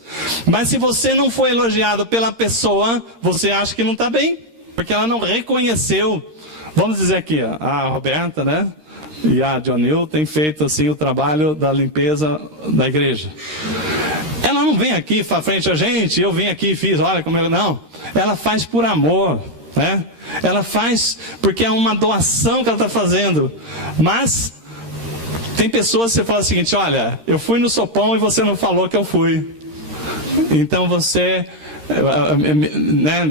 Mas se você não foi elogiado pela pessoa, você acha que não está bem, porque ela não reconheceu. Vamos dizer aqui, a Roberta, né? e a John Hill têm feito assim o trabalho da limpeza da igreja. Ela não vem aqui para frente a gente, eu vim aqui e fiz, olha como eu... Não, ela faz por amor, né? Ela faz porque é uma doação que ela está fazendo. Mas tem pessoas que você fala o seguinte, olha, eu fui no sopão e você não falou que eu fui. Então você... né,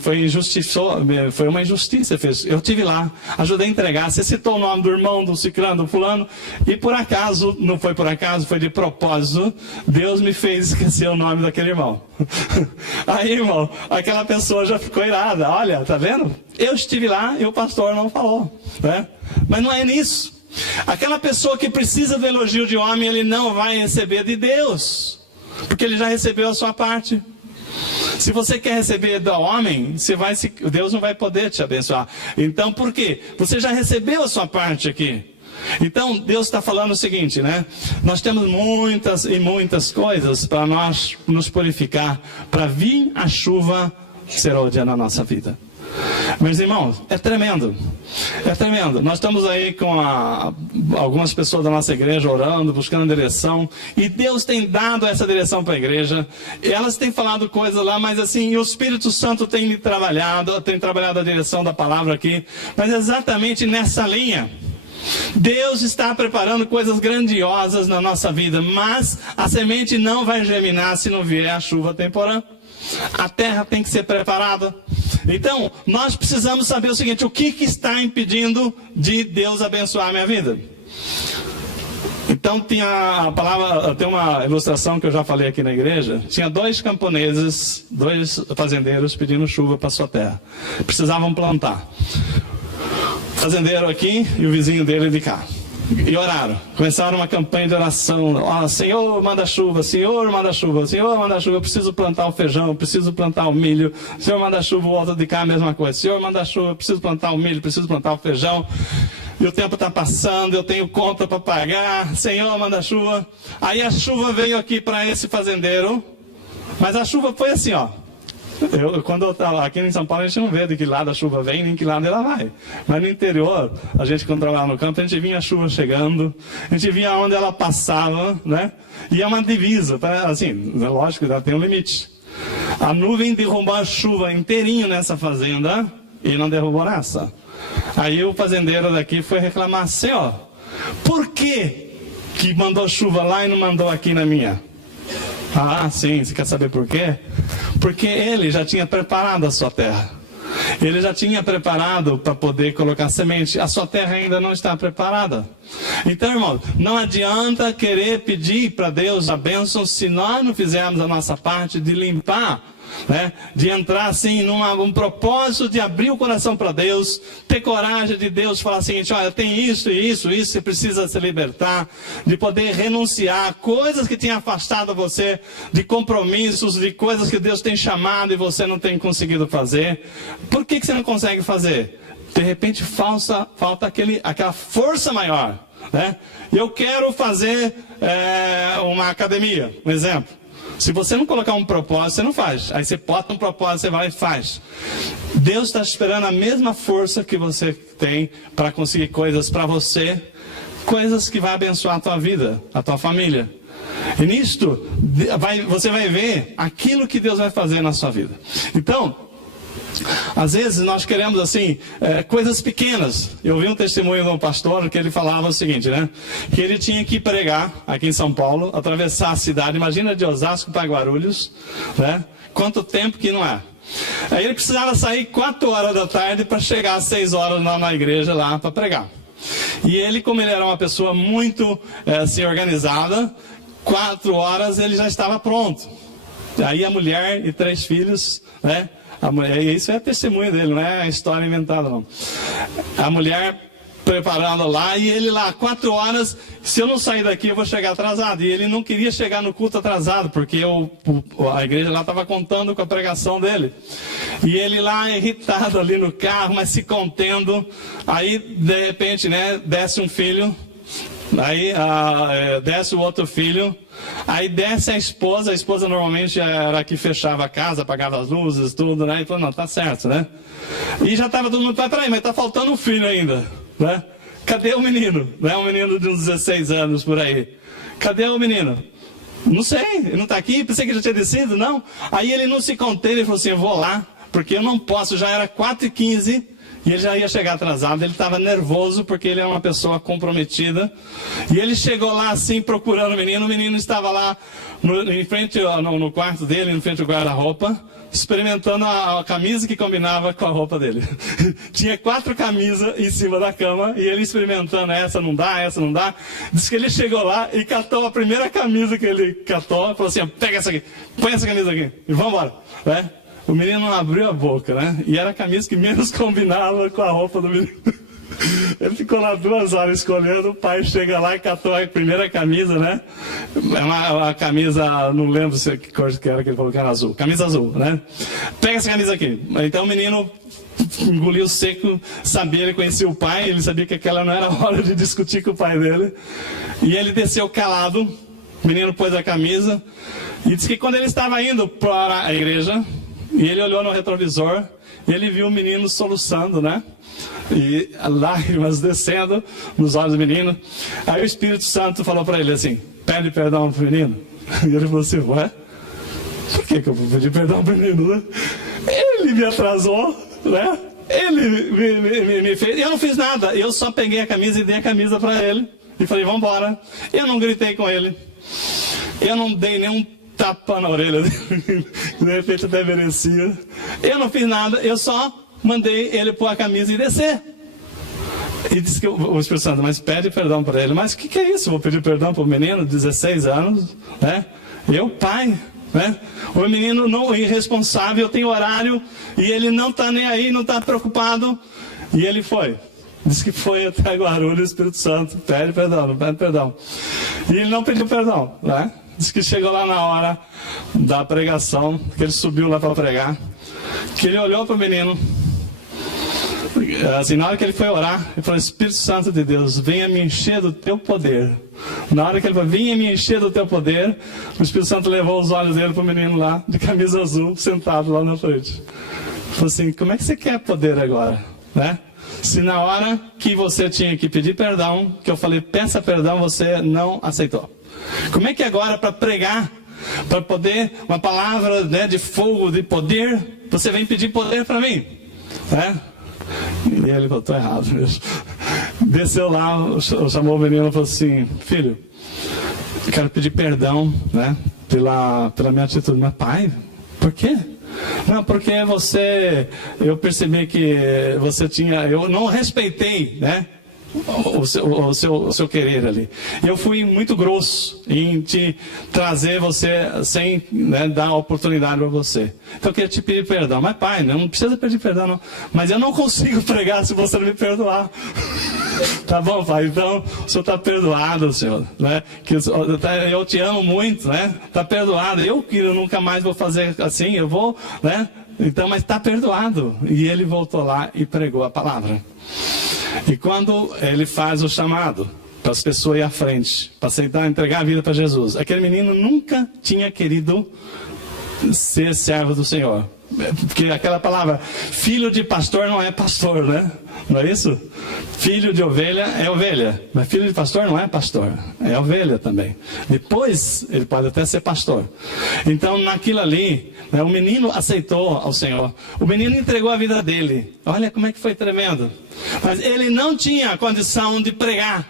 foi uma injustiça. Eu estive lá, ajudei a entregar. Você citou o nome do irmão, do ciclano, do fulano, e por acaso, não foi por acaso, foi de propósito, Deus me fez esquecer o nome daquele irmão. Aí, irmão, aquela pessoa já ficou irada. Olha, tá vendo? Eu estive lá e o pastor não falou, né? Mas não é nisso. Aquela pessoa que precisa do elogio de homem, ele não vai receber de Deus, porque ele já recebeu a sua parte. Se você quer receber do homem, Deus não vai poder te abençoar. Então, por quê? Você já recebeu a sua parte aqui. Então, Deus está falando o seguinte, né? Nós temos muitas e muitas coisas para nós nos purificar, para vir a chuva serôdia na nossa vida. Meus irmãos, é tremendo. É tremendo. Nós estamos aí com algumas pessoas da nossa igreja orando, buscando direção. E Deus tem dado essa direção para a igreja. Elas têm falado coisas lá, mas assim, o Espírito Santo tem trabalhado a direção da palavra aqui. Mas exatamente nessa linha. Deus está preparando coisas grandiosas na nossa vida. Mas a semente não vai germinar se não vier a chuva temporã. A terra tem que ser preparada. Então, nós precisamos saber o seguinte, o que está impedindo de Deus abençoar a minha vida? Então, tem uma ilustração que eu já falei aqui na igreja. Tinha 2 camponeses, 2 fazendeiros pedindo chuva para sua terra. Precisavam plantar. O fazendeiro aqui e o vizinho dele de cá. E oraram, começaram uma campanha de oração. Senhor, manda chuva, Senhor, manda chuva, Senhor, manda chuva. Eu preciso plantar o feijão, eu preciso plantar o milho. Senhor, manda chuva, volta de cá, a mesma coisa. Senhor, manda chuva, eu preciso plantar o milho, preciso plantar o feijão. E o tempo está passando, eu tenho conta para pagar. Senhor, manda chuva. Aí a chuva veio aqui para esse fazendeiro. Mas a chuva foi assim, ó. Quando eu estava aqui em São Paulo, a gente não vê de que lado a chuva vem, nem que lado ela vai. Mas no interior, a gente quando trabalhava no campo, a gente vinha a chuva chegando, a gente via onde ela passava, né? E é uma divisa, assim, lógico, ela tem um limite. A nuvem derrubou a chuva inteirinho nessa fazenda e não derrubou nessa. Aí o fazendeiro daqui foi reclamar, Senhor, por que mandou chuva lá e não mandou aqui na minha? Ah, sim, você quer saber por quê? Porque ele já tinha preparado a sua terra. Ele já tinha preparado para poder colocar semente. A sua terra ainda não está preparada. Então, irmão, não adianta querer pedir para Deus a bênção se nós não fizermos a nossa parte de limpar, né? De entrar assim num propósito de abrir o coração para Deus, ter coragem de Deus falar assim, olha, tem isso e isso, você precisa se libertar, de poder renunciar a coisas que tinham afastado você de compromissos, de coisas que Deus tem chamado e você não tem conseguido fazer. Por que você não consegue fazer? De repente falta aquela força maior, né? Eu quero fazer uma academia, um exemplo. Se você não colocar um propósito, você não faz. Aí você bota um propósito, você vai e faz. Deus está esperando a mesma força que você tem para conseguir coisas para você, coisas que vão abençoar a tua vida, a tua família. E nisto, você vai ver aquilo que Deus vai fazer na sua vida. Então, às vezes nós queremos assim, coisas pequenas. Eu vi um testemunho de um pastor que ele falava o seguinte, né? Que ele tinha que pregar aqui em São Paulo, atravessar a cidade, imagina de Osasco para Guarulhos, né? Quanto tempo que não é. Aí ele precisava sair 4 horas da tarde para chegar às 6 horas na igreja lá para pregar. E ele, como ele era uma pessoa muito assim, organizada, 4 horas ele já estava pronto. Aí a mulher e 3 filhos, né? Isso é testemunho dele, não é história inventada não. A mulher preparando lá e ele lá, 4 horas, se eu não sair daqui eu vou chegar atrasado. E ele não queria chegar no culto atrasado, porque a igreja lá estava contando com a pregação dele. E ele lá irritado ali no carro, mas se contendo. Aí de repente, né, desce um filho. Aí desce o outro filho, aí desce a esposa normalmente era a que fechava a casa, apagava as luzes, tudo, né? E falou, não, tá certo, né? E já estava todo mundo, peraí, mas tá faltando um filho ainda, né? cadê o menino? Não é um menino de uns 16 anos por aí. Cadê o menino? Não sei, ele não está aqui, pensei que já tinha descido, não. Aí ele não se conteve, ele falou assim, eu vou lá, porque eu não posso, já era 4h15, e ele já ia chegar atrasado, ele estava nervoso, porque ele é uma pessoa comprometida. E ele chegou lá assim, procurando o menino estava lá em frente no quarto dele, em frente ao guarda-roupa, experimentando a camisa que combinava com a roupa dele. Tinha 4 camisas em cima da cama, e ele experimentando, essa não dá, essa não dá. Diz que ele chegou lá e catou a primeira camisa que ele catou, falou assim, pega essa aqui, põe essa camisa aqui, e vamos embora, né? O menino não abriu a boca, né? E era a camisa que menos combinava com a roupa do menino. Ele ficou lá 2 horas escolhendo, o pai chega lá e catou a primeira camisa, né? É uma camisa, não lembro que cor que era, que ele falou que era azul. Camisa azul, né? Pega essa camisa aqui. Então o menino engoliu seco, sabia, ele conhecia o pai, ele sabia que aquela não era hora de discutir com o pai dele. E ele desceu calado, o menino pôs a camisa, e disse que quando ele estava indo para a igreja, e ele olhou no retrovisor, e ele viu o menino soluçando, né? E lágrimas descendo nos olhos do menino. Aí o Espírito Santo falou para ele assim, pede perdão pro menino. E ele falou assim, ué? Por que eu vou pedir perdão pro menino, né? Ele me atrasou, né? Ele me fez, eu não fiz nada, eu só peguei a camisa e dei a camisa para ele. E falei, vamos embora. Eu não gritei com ele. Eu não dei nenhum tapa na orelha dele. De repente até merecia. Eu não fiz nada, eu só mandei ele pôr a camisa e descer. E disse que o Espírito Santo, mas pede perdão para ele. Mas o que é isso? Vou pedir perdão para o menino de 16 anos, né? Eu, pai, né? O menino não irresponsável, tem horário, e ele não está nem aí, não está preocupado. E ele foi. Diz que foi até Guarulhos, o Espírito Santo, pede perdão, não pede perdão. E ele não pediu perdão, né? Diz que chegou lá na hora da pregação, que ele subiu lá para pregar, que ele olhou para o menino, assim, na hora que ele foi orar, ele falou, Espírito Santo de Deus, venha me encher do teu poder. Na hora que ele falou, venha me encher do teu poder, o Espírito Santo levou os olhos dele para o menino lá, de camisa azul, sentado lá na frente. Falou assim, como é que você quer poder agora, né? Se na hora que você tinha que pedir perdão, que eu falei, peça perdão, você não aceitou. Como é que agora para pregar, para poder, uma palavra, né, de fogo, de poder, você vem pedir poder para mim? Né? E ele botou errado mesmo. Desceu lá, chamou o menino e falou assim, filho, eu quero pedir perdão, né, pela minha atitude. Mas pai, por quê? Não, porque eu percebi que você eu não respeitei, né, o seu querer ali. Eu fui muito grosso em te trazer você sem, né, dar a oportunidade para você. Então eu queria te pedir perdão. Mas pai, não precisa pedir perdão não. Mas eu não consigo pregar se você não me perdoar. Tá bom, pai? Então o senhor está perdoado, senhor, né? Que eu te amo muito, né? Está perdoado. Eu que nunca mais vou fazer assim, eu vou, né? Então, mas está perdoado. E ele voltou lá e pregou a palavra. E quando ele faz o chamado para as pessoas ir à frente, para aceitar, entregar a vida para Jesus, aquele menino nunca tinha querido ser servo do Senhor. Porque aquela palavra, filho de pastor não é pastor, né? Não é isso? Filho de ovelha é ovelha, mas filho de pastor não é pastor, é ovelha também. Depois ele pode até ser pastor. Então naquilo ali, né, o menino aceitou ao Senhor. O menino entregou a vida dele. Olha como é que foi tremendo. Mas ele não tinha condição de pregar.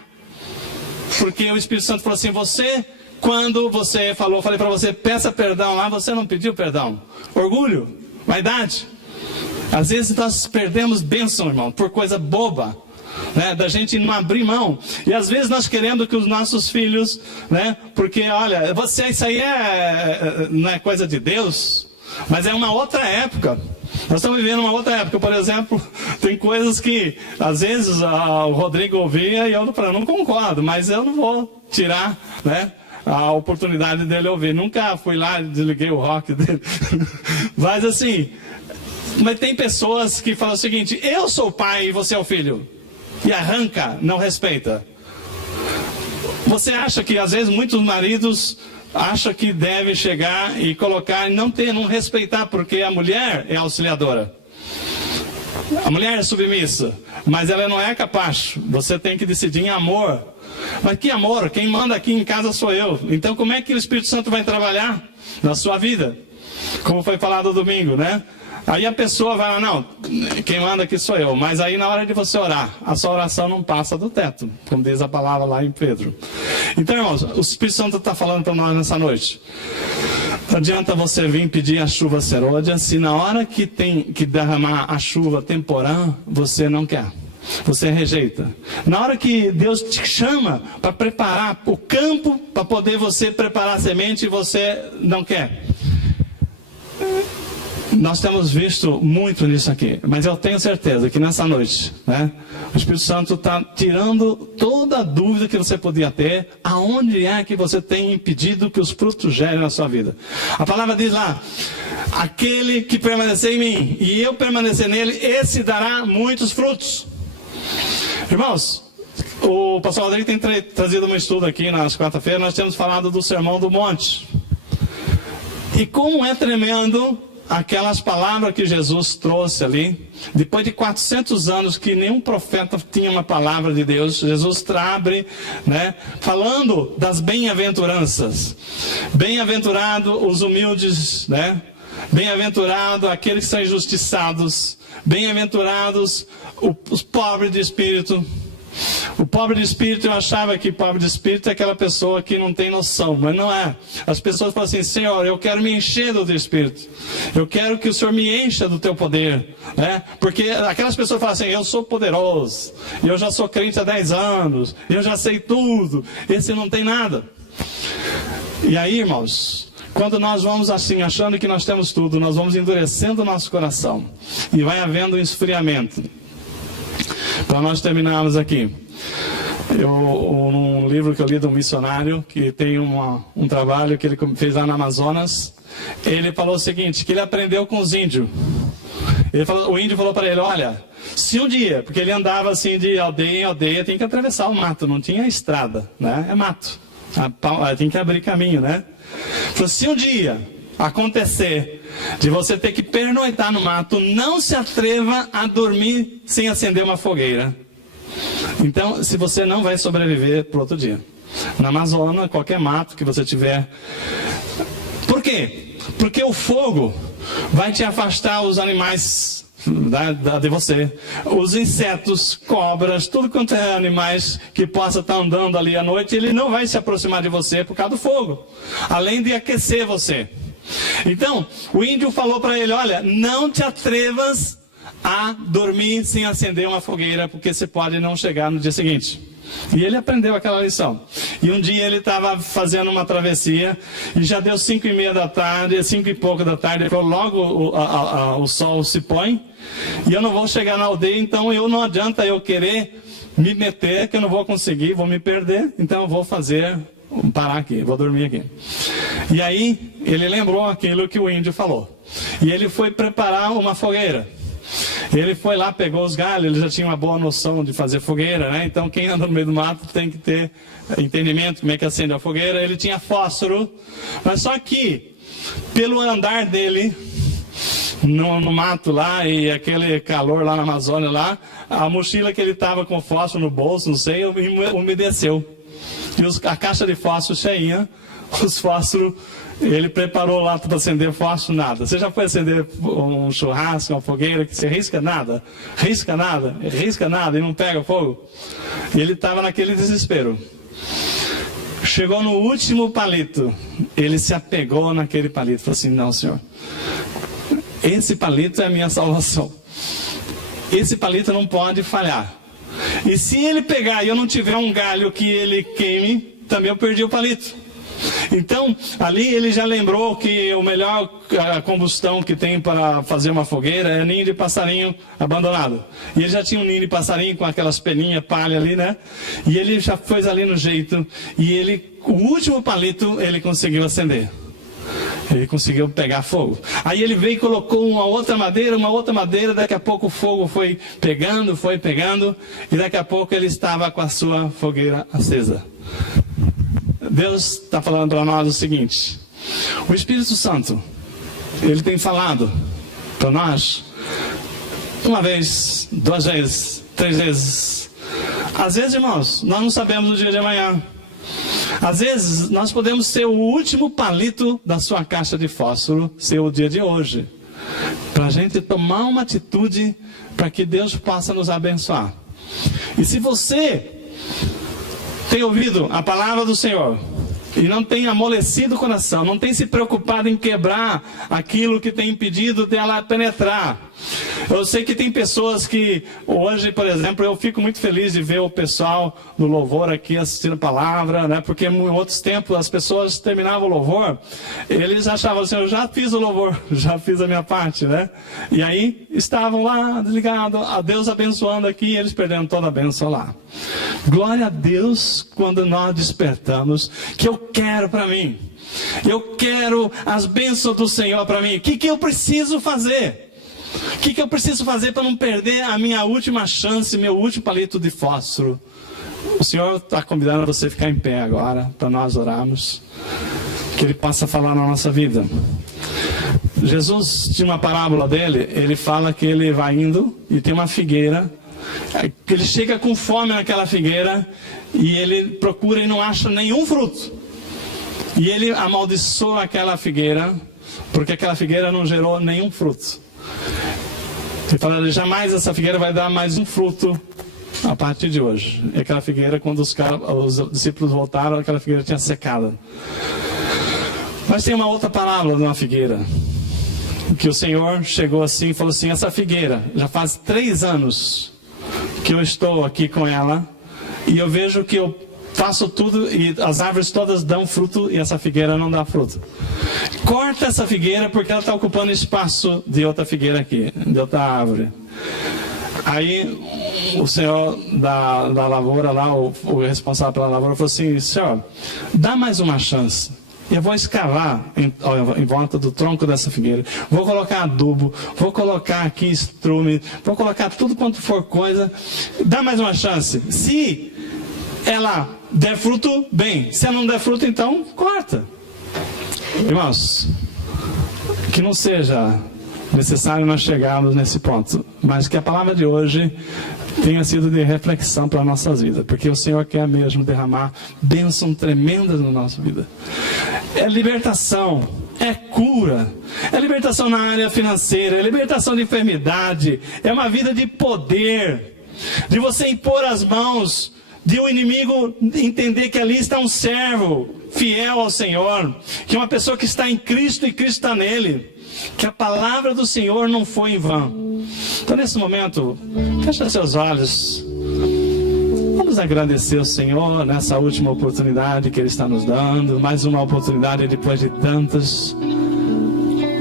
Porque o Espírito Santo falou assim, quando você falei para você, peça perdão lá, você não pediu perdão. Orgulho, vaidade. Às vezes nós perdemos bênção, irmão, por coisa boba, né, da gente não abrir mão. E às vezes nós queremos que os nossos filhos, né, porque olha, isso aí não é coisa de Deus, mas é uma outra época. Nós estamos vivendo uma outra época. Por exemplo, tem coisas que às vezes o Rodrigo ouvia e eu não concordo, mas eu não vou tirar, né, a oportunidade dele ouvir. Nunca fui lá e desliguei o rock dele. Mas assim, mas tem pessoas que falam o seguinte, eu sou o pai e você é o filho. E arranca, não respeita. Você acha que às vezes muitos maridos acham que deve chegar e colocar, não respeitar, porque a mulher é auxiliadora. A mulher é submissa, mas ela não é capacho. Você tem que decidir em amor. Mas que amor? Quem manda aqui em casa sou eu. Então como é que o Espírito Santo vai trabalhar na sua vida? Como foi falado domingo, né? Aí a pessoa vai lá, não, quem manda aqui sou eu. Mas aí na hora de você orar, a sua oração não passa do teto, como diz a palavra lá em Pedro. Então, irmãos, o Espírito Santo está falando para nós nessa noite. Não adianta você vir pedir a chuva serôdia, se na hora que tem que derramar a chuva temporã, você não quer. Você rejeita. Na hora que Deus te chama para preparar o campo, para poder você preparar a semente, você não quer. Nós temos visto muito nisso aqui, mas eu tenho certeza que nessa noite, né, o Espírito Santo está tirando toda a dúvida que você podia ter, aonde é que você tem impedido que os frutos gerem na sua vida. A palavra diz lá, aquele que permanecer em mim e eu permanecer nele, esse dará muitos frutos. Irmãos, o pastor Rodrigo tem trazido um estudo aqui nas quarta-feiras, nós temos falado do Sermão do Monte. E como é tremendo aquelas palavras que Jesus trouxe ali, depois de 400 anos que nenhum profeta tinha uma palavra de Deus, Jesus abre, né, falando das bem-aventuranças. Bem-aventurado os humildes, né? Bem-aventurado aqueles que são injustiçados, bem-aventurados os pobres de espírito. O pobre de espírito, eu achava que pobre de espírito é aquela pessoa que não tem noção, mas não é. As pessoas falam assim, Senhor, eu quero me encher do teu espírito, eu quero que o Senhor me encha do teu poder, né? Porque aquelas pessoas falam assim, eu sou poderoso, eu já sou crente há 10 anos, eu já sei tudo, esse não tem nada. E aí, irmãos, quando nós vamos assim, achando que nós temos tudo, nós vamos endurecendo o nosso coração, e vai havendo um esfriamento. Para nós terminarmos aqui, um livro que eu li de um missionário, que tem um trabalho que ele fez lá no Amazonas, ele falou o seguinte, que ele aprendeu com os índios. O índio falou para ele, olha, se um dia, porque ele andava assim de aldeia em aldeia, tem que atravessar o mato, não tinha estrada, né? É mato, tem que abrir caminho, né? Falou, se um dia acontecer de você ter que pernoitar no mato, não se atreva a dormir sem acender uma fogueira. Então, se você não vai sobreviver para outro dia. Na Amazônia, qualquer mato que você tiver. Por quê? Porque o fogo vai te afastar os animais de você. Os insetos, cobras, tudo quanto é animais que possa estar andando ali à noite, ele não vai se aproximar de você por causa do fogo. Além de aquecer você. Então, o índio falou para ele, olha, não te atrevas a dormir sem acender uma fogueira, porque você pode não chegar no dia seguinte. E ele aprendeu aquela lição. E um dia ele estava fazendo uma travessia, e já deu 5:30 da tarde, 5 e pouco da tarde, logo o sol se põe, e eu não vou chegar na aldeia, então não adianta eu querer me meter, que eu não vou conseguir, vou me perder, então eu vou parar aqui, vou dormir aqui. E aí, ele lembrou aquilo que o índio falou. E ele foi preparar uma fogueira. Ele foi lá, pegou os galhos, ele já tinha uma boa noção de fazer fogueira, né? Então, quem anda no meio do mato tem que ter entendimento como é que acende a fogueira. Ele tinha fósforo, mas só que, pelo andar dele no mato lá, e aquele calor lá na Amazônia lá, a mochila que ele estava com fósforo no bolso, não sei, umedeceu. E a caixa de fósforo cheinha, os fósforos, ele preparou lá para acender fósforo, nada. Você já foi acender um churrasco, uma fogueira, que você risca nada, e não pega fogo? E ele estava naquele desespero. Chegou no último palito, ele se apegou naquele palito, falou assim, não, Senhor, esse palito é a minha salvação. Esse palito não pode falhar. E se ele pegar e eu não tiver um galho que ele queime, também eu perdi o palito. Então, ali ele já lembrou que a melhor combustão que tem para fazer uma fogueira é ninho de passarinho abandonado. E ele já tinha um ninho de passarinho com aquelas peninhas, palha ali, né? E ele já pôs ali no jeito. E o último palito, ele conseguiu acender. Ele conseguiu pegar fogo. Aí ele veio e colocou uma outra madeira, daqui a pouco o fogo foi pegando, e daqui a pouco ele estava com a sua fogueira acesa. Deus está falando para nós o seguinte, o Espírito Santo, ele tem falado para nós Uma vez, 2 vezes, 3 vezes. Às vezes, irmãos, nós não sabemos o dia de amanhã. Às vezes, nós podemos ser o último palito da sua caixa de fósforo, ser o dia de hoje. Para a gente tomar uma atitude para que Deus possa nos abençoar. E se você tem ouvido a palavra do Senhor e não tem amolecido o coração, não tem se preocupado em quebrar aquilo que tem impedido dela penetrar. Eu sei que tem pessoas que hoje, por exemplo, eu fico muito feliz de ver o pessoal do louvor aqui assistindo a palavra, né? Porque em outros tempos as pessoas terminavam o louvor, eles achavam assim, eu já fiz o louvor, já fiz a minha parte, né? E aí estavam lá desligados, a Deus abençoando aqui, e eles perdendo toda a bênção lá. Glória a Deus quando nós despertamos, que eu quero para mim. Eu quero as bênçãos do Senhor para mim. O que eu preciso fazer? O que eu preciso fazer para não perder a minha última chance, meu último palito de fósforo? O Senhor está convidando você a ficar em pé agora, para nós orarmos, que Ele possa falar na nossa vida. Jesus tinha uma parábola dele, ele fala que ele vai indo e tem uma figueira, que ele chega com fome naquela figueira e ele procura e não acha nenhum fruto. E ele amaldiçoa aquela figueira, porque aquela figueira não gerou nenhum fruto. Ele fala, jamais essa figueira vai dar mais um fruto a partir de hoje. E aquela figueira, quando os discípulos voltaram, aquela figueira tinha secado. Mas tem uma outra parábola de uma figueira, que o Senhor chegou assim e falou assim, essa figueira, já faz 3 anos que eu estou aqui com ela, e eu vejo que eu faço tudo e as árvores todas dão fruto e essa figueira não dá fruto. Corta essa figueira porque ela está ocupando espaço de outra figueira aqui, de outra árvore. Aí o senhor da lavoura lá, o responsável pela lavoura, falou assim, senhor, dá mais uma chance. Eu vou escavar em volta do tronco dessa figueira, vou colocar adubo, vou colocar aqui estrume, vou colocar tudo quanto for coisa, dá mais uma chance. Se ela der fruto, bem, se ela não der fruto, então corta. Irmãos, que não seja necessário nós chegarmos nesse ponto, mas que a palavra de hoje tenha sido de reflexão para nossas vidas, porque o Senhor quer mesmo derramar bênçãos tremendas na nossa vida. É libertação, é cura, é libertação na área financeira, é libertação de enfermidade, é uma vida de poder, de você impor as mãos, de o inimigo entender que ali está um servo fiel ao Senhor, que é uma pessoa que está em Cristo e Cristo está nele, que a palavra do Senhor não foi em vão. Então nesse momento, fecha seus olhos, vamos agradecer o Senhor nessa última oportunidade que Ele está nos dando, mais uma oportunidade depois de tantas,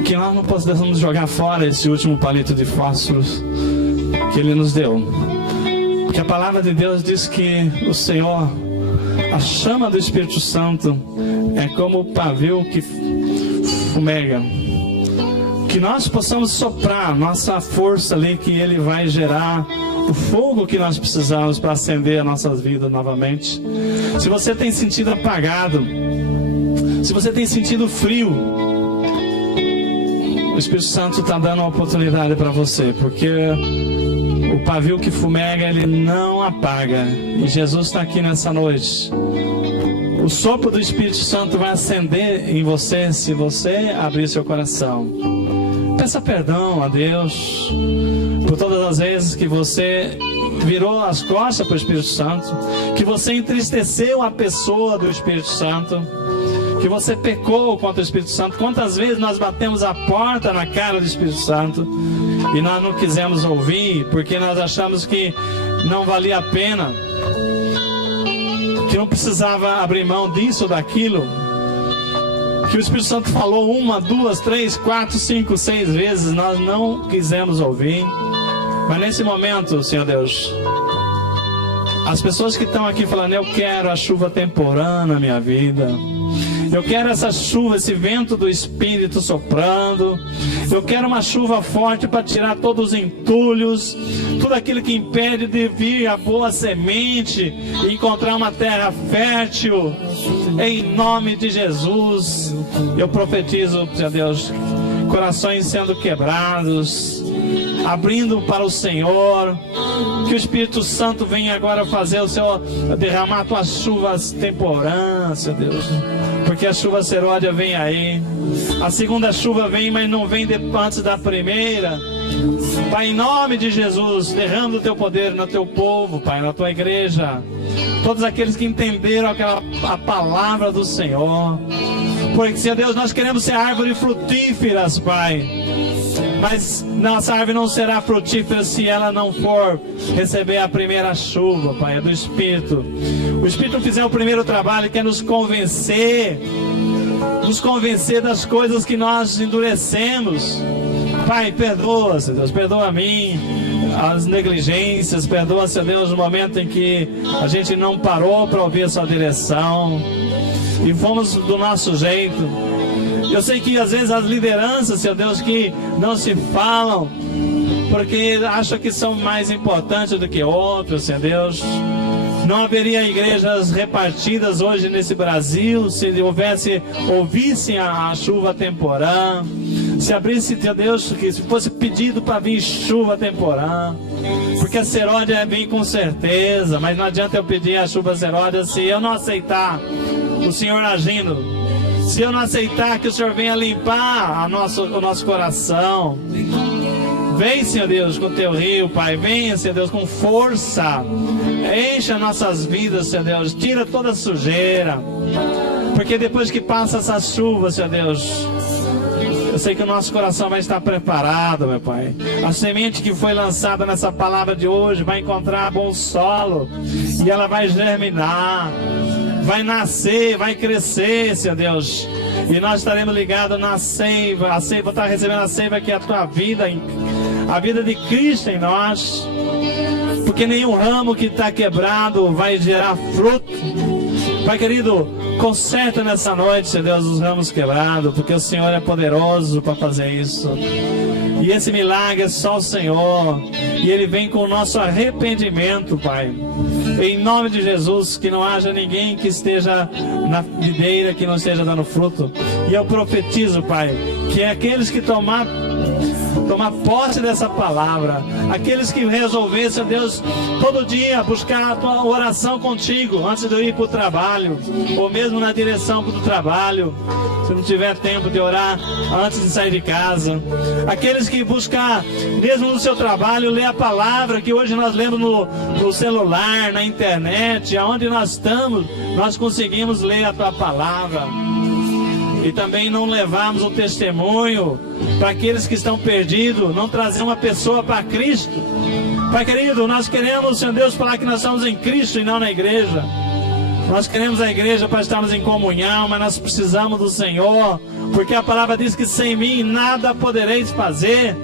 que nós não possamos jogar fora esse último palito de fósforos que Ele nos deu. Porque a palavra de Deus diz que o Senhor, a chama do Espírito Santo é como o pavio que fumega. Que nós possamos soprar nossa força ali, que Ele vai gerar o fogo que nós precisamos para acender as nossas vidas novamente. Se você tem sentido apagado, se você tem sentido frio, o Espírito Santo está dando uma oportunidade para você, porque o pavio que fumega, ele não apaga. E Jesus está aqui nessa noite. O sopro do Espírito Santo vai acender em você, se você abrir seu coração. Peça perdão a Deus por todas as vezes que você virou as costas para o Espírito Santo, que você entristeceu a pessoa do Espírito Santo, que você pecou contra o Espírito Santo. Quantas vezes nós batemos a porta na cara do Espírito Santo e nós não quisemos ouvir, porque nós achamos que não valia a pena, que não precisava abrir mão disso ou daquilo, que o Espírito Santo falou 1, 2, 3, 4, 5, 6 vezes, nós não quisemos ouvir. Mas nesse momento, Senhor Deus, as pessoas que estão aqui falando, eu quero a chuva temporã na minha vida, eu quero essa chuva, esse vento do Espírito soprando, eu quero uma chuva forte para tirar todos os entulhos, tudo aquilo que impede de vir a boa semente e encontrar uma terra fértil. Em nome de Jesus, eu profetizo, Senhor Deus, corações sendo quebrados, abrindo para o Senhor. Que o Espírito Santo venha agora fazer o Senhor derramar as tuas chuvas temporãs, Senhor Deus. Porque a chuva seródia vem aí. A segunda chuva vem, mas não vem antes da primeira. Pai, em nome de Jesus, derrama o teu poder no teu povo, Pai, na tua igreja. Todos aqueles que entenderam a palavra do Senhor. Porque, Senhor Deus, nós queremos ser árvores frutíferas, Pai. Mas nossa árvore não será frutífera se ela não for receber a primeira chuva, Pai, do Espírito. O Espírito fizer o primeiro trabalho, quer nos convencer das coisas que nós endurecemos. Pai, perdoa, Senhor Deus, perdoa a mim, as negligências, perdoa, Senhor Deus, no momento em que a gente não parou para ouvir a sua direção e fomos do nosso jeito. Eu sei que às vezes as lideranças, Senhor Deus, que não se falam, porque acham que são mais importantes do que outros, Senhor Deus. Não haveria igrejas repartidas hoje nesse Brasil se ouvissem a chuva temporã. Se abrisse, Senhor Deus, que se fosse pedido para vir chuva temporã. Porque a seródia vem com certeza, mas não adianta eu pedir a chuva seródia se eu não aceitar o Senhor agindo. Se eu não aceitar que o Senhor venha limpar o nosso coração. Vem, Senhor Deus, com o teu rio, Pai. Venha, Senhor Deus, com força. Encha nossas vidas, Senhor Deus. Tira toda a sujeira. Porque depois que passa essa chuva, Senhor Deus, eu sei que o nosso coração vai estar preparado, meu Pai. A semente que foi lançada nessa palavra de hoje vai encontrar bom solo. E ela vai germinar. Vai nascer, vai crescer, Senhor Deus. E nós estaremos ligados na seiva. A seiva está recebendo a seiva que é a tua vida, a vida de Cristo em nós. Porque nenhum ramo que está quebrado vai gerar fruto. Pai querido, conserta nessa noite, Senhor Deus, os ramos quebrados, porque o Senhor é poderoso para fazer isso. E esse milagre é só o Senhor. E Ele vem com o nosso arrependimento, Pai. Em nome de Jesus, que não haja ninguém que esteja na videira que não esteja dando fruto. E eu profetizo, Pai, que aqueles que tomar posse dessa palavra, aqueles que resolvessem, Deus, todo dia buscar a tua oração contigo antes de eu ir para o trabalho, ou mesmo na direção do trabalho, se não tiver tempo de orar antes de sair de casa. Aqueles que buscar, mesmo no seu trabalho, ler a palavra que hoje nós lemos no celular, na internet, aonde nós estamos, nós conseguimos ler a tua palavra. E também não levarmos o testemunho para aqueles que estão perdidos, não trazer uma pessoa para Cristo. Pai querido, nós queremos, Senhor Deus, falar que nós estamos em Cristo e não na igreja. Nós queremos a igreja para estarmos em comunhão, mas nós precisamos do Senhor, porque a palavra diz que sem mim nada podereis fazer.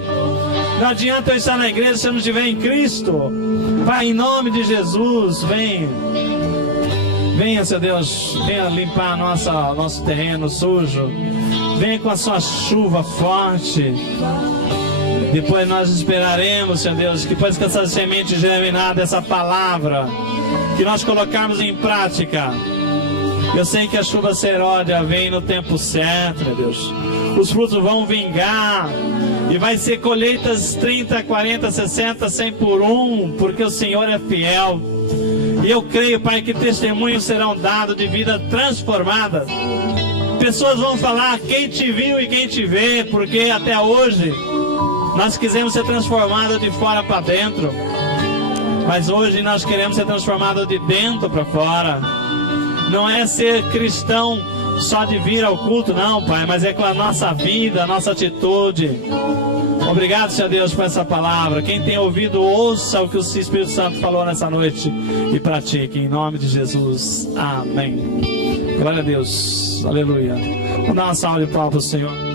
Não adianta eu estar na igreja se eu não estiver em Cristo. Pai, em nome de Jesus, venha. Venha, Senhor Deus, venha limpar nosso terreno sujo. Venha com a sua chuva forte. Depois nós esperaremos, Senhor Deus, que depois que essa semente germinada, essa palavra, que nós colocarmos em prática. Eu sei que a chuva seródia vem no tempo certo, meu Deus. Os frutos vão vingar. E vai ser colheitas 30, 40, 60, 100 por um, porque o Senhor é fiel. E eu creio, Pai, que testemunhos serão dados de vida transformada. Pessoas vão falar quem te viu e quem te vê, porque até hoje nós quisemos ser transformados de fora para dentro. Mas hoje nós queremos ser transformados de dentro para fora. Não é ser cristão só de vir ao culto, não, Pai, mas é com a nossa vida, a nossa atitude. Obrigado, Senhor Deus, por essa palavra. Quem tem ouvido, ouça o que o Espírito Santo falou nessa noite e pratique, em nome de Jesus. Amém. Glória a Deus. Aleluia. Vamos dar uma salva de palmas para o Senhor.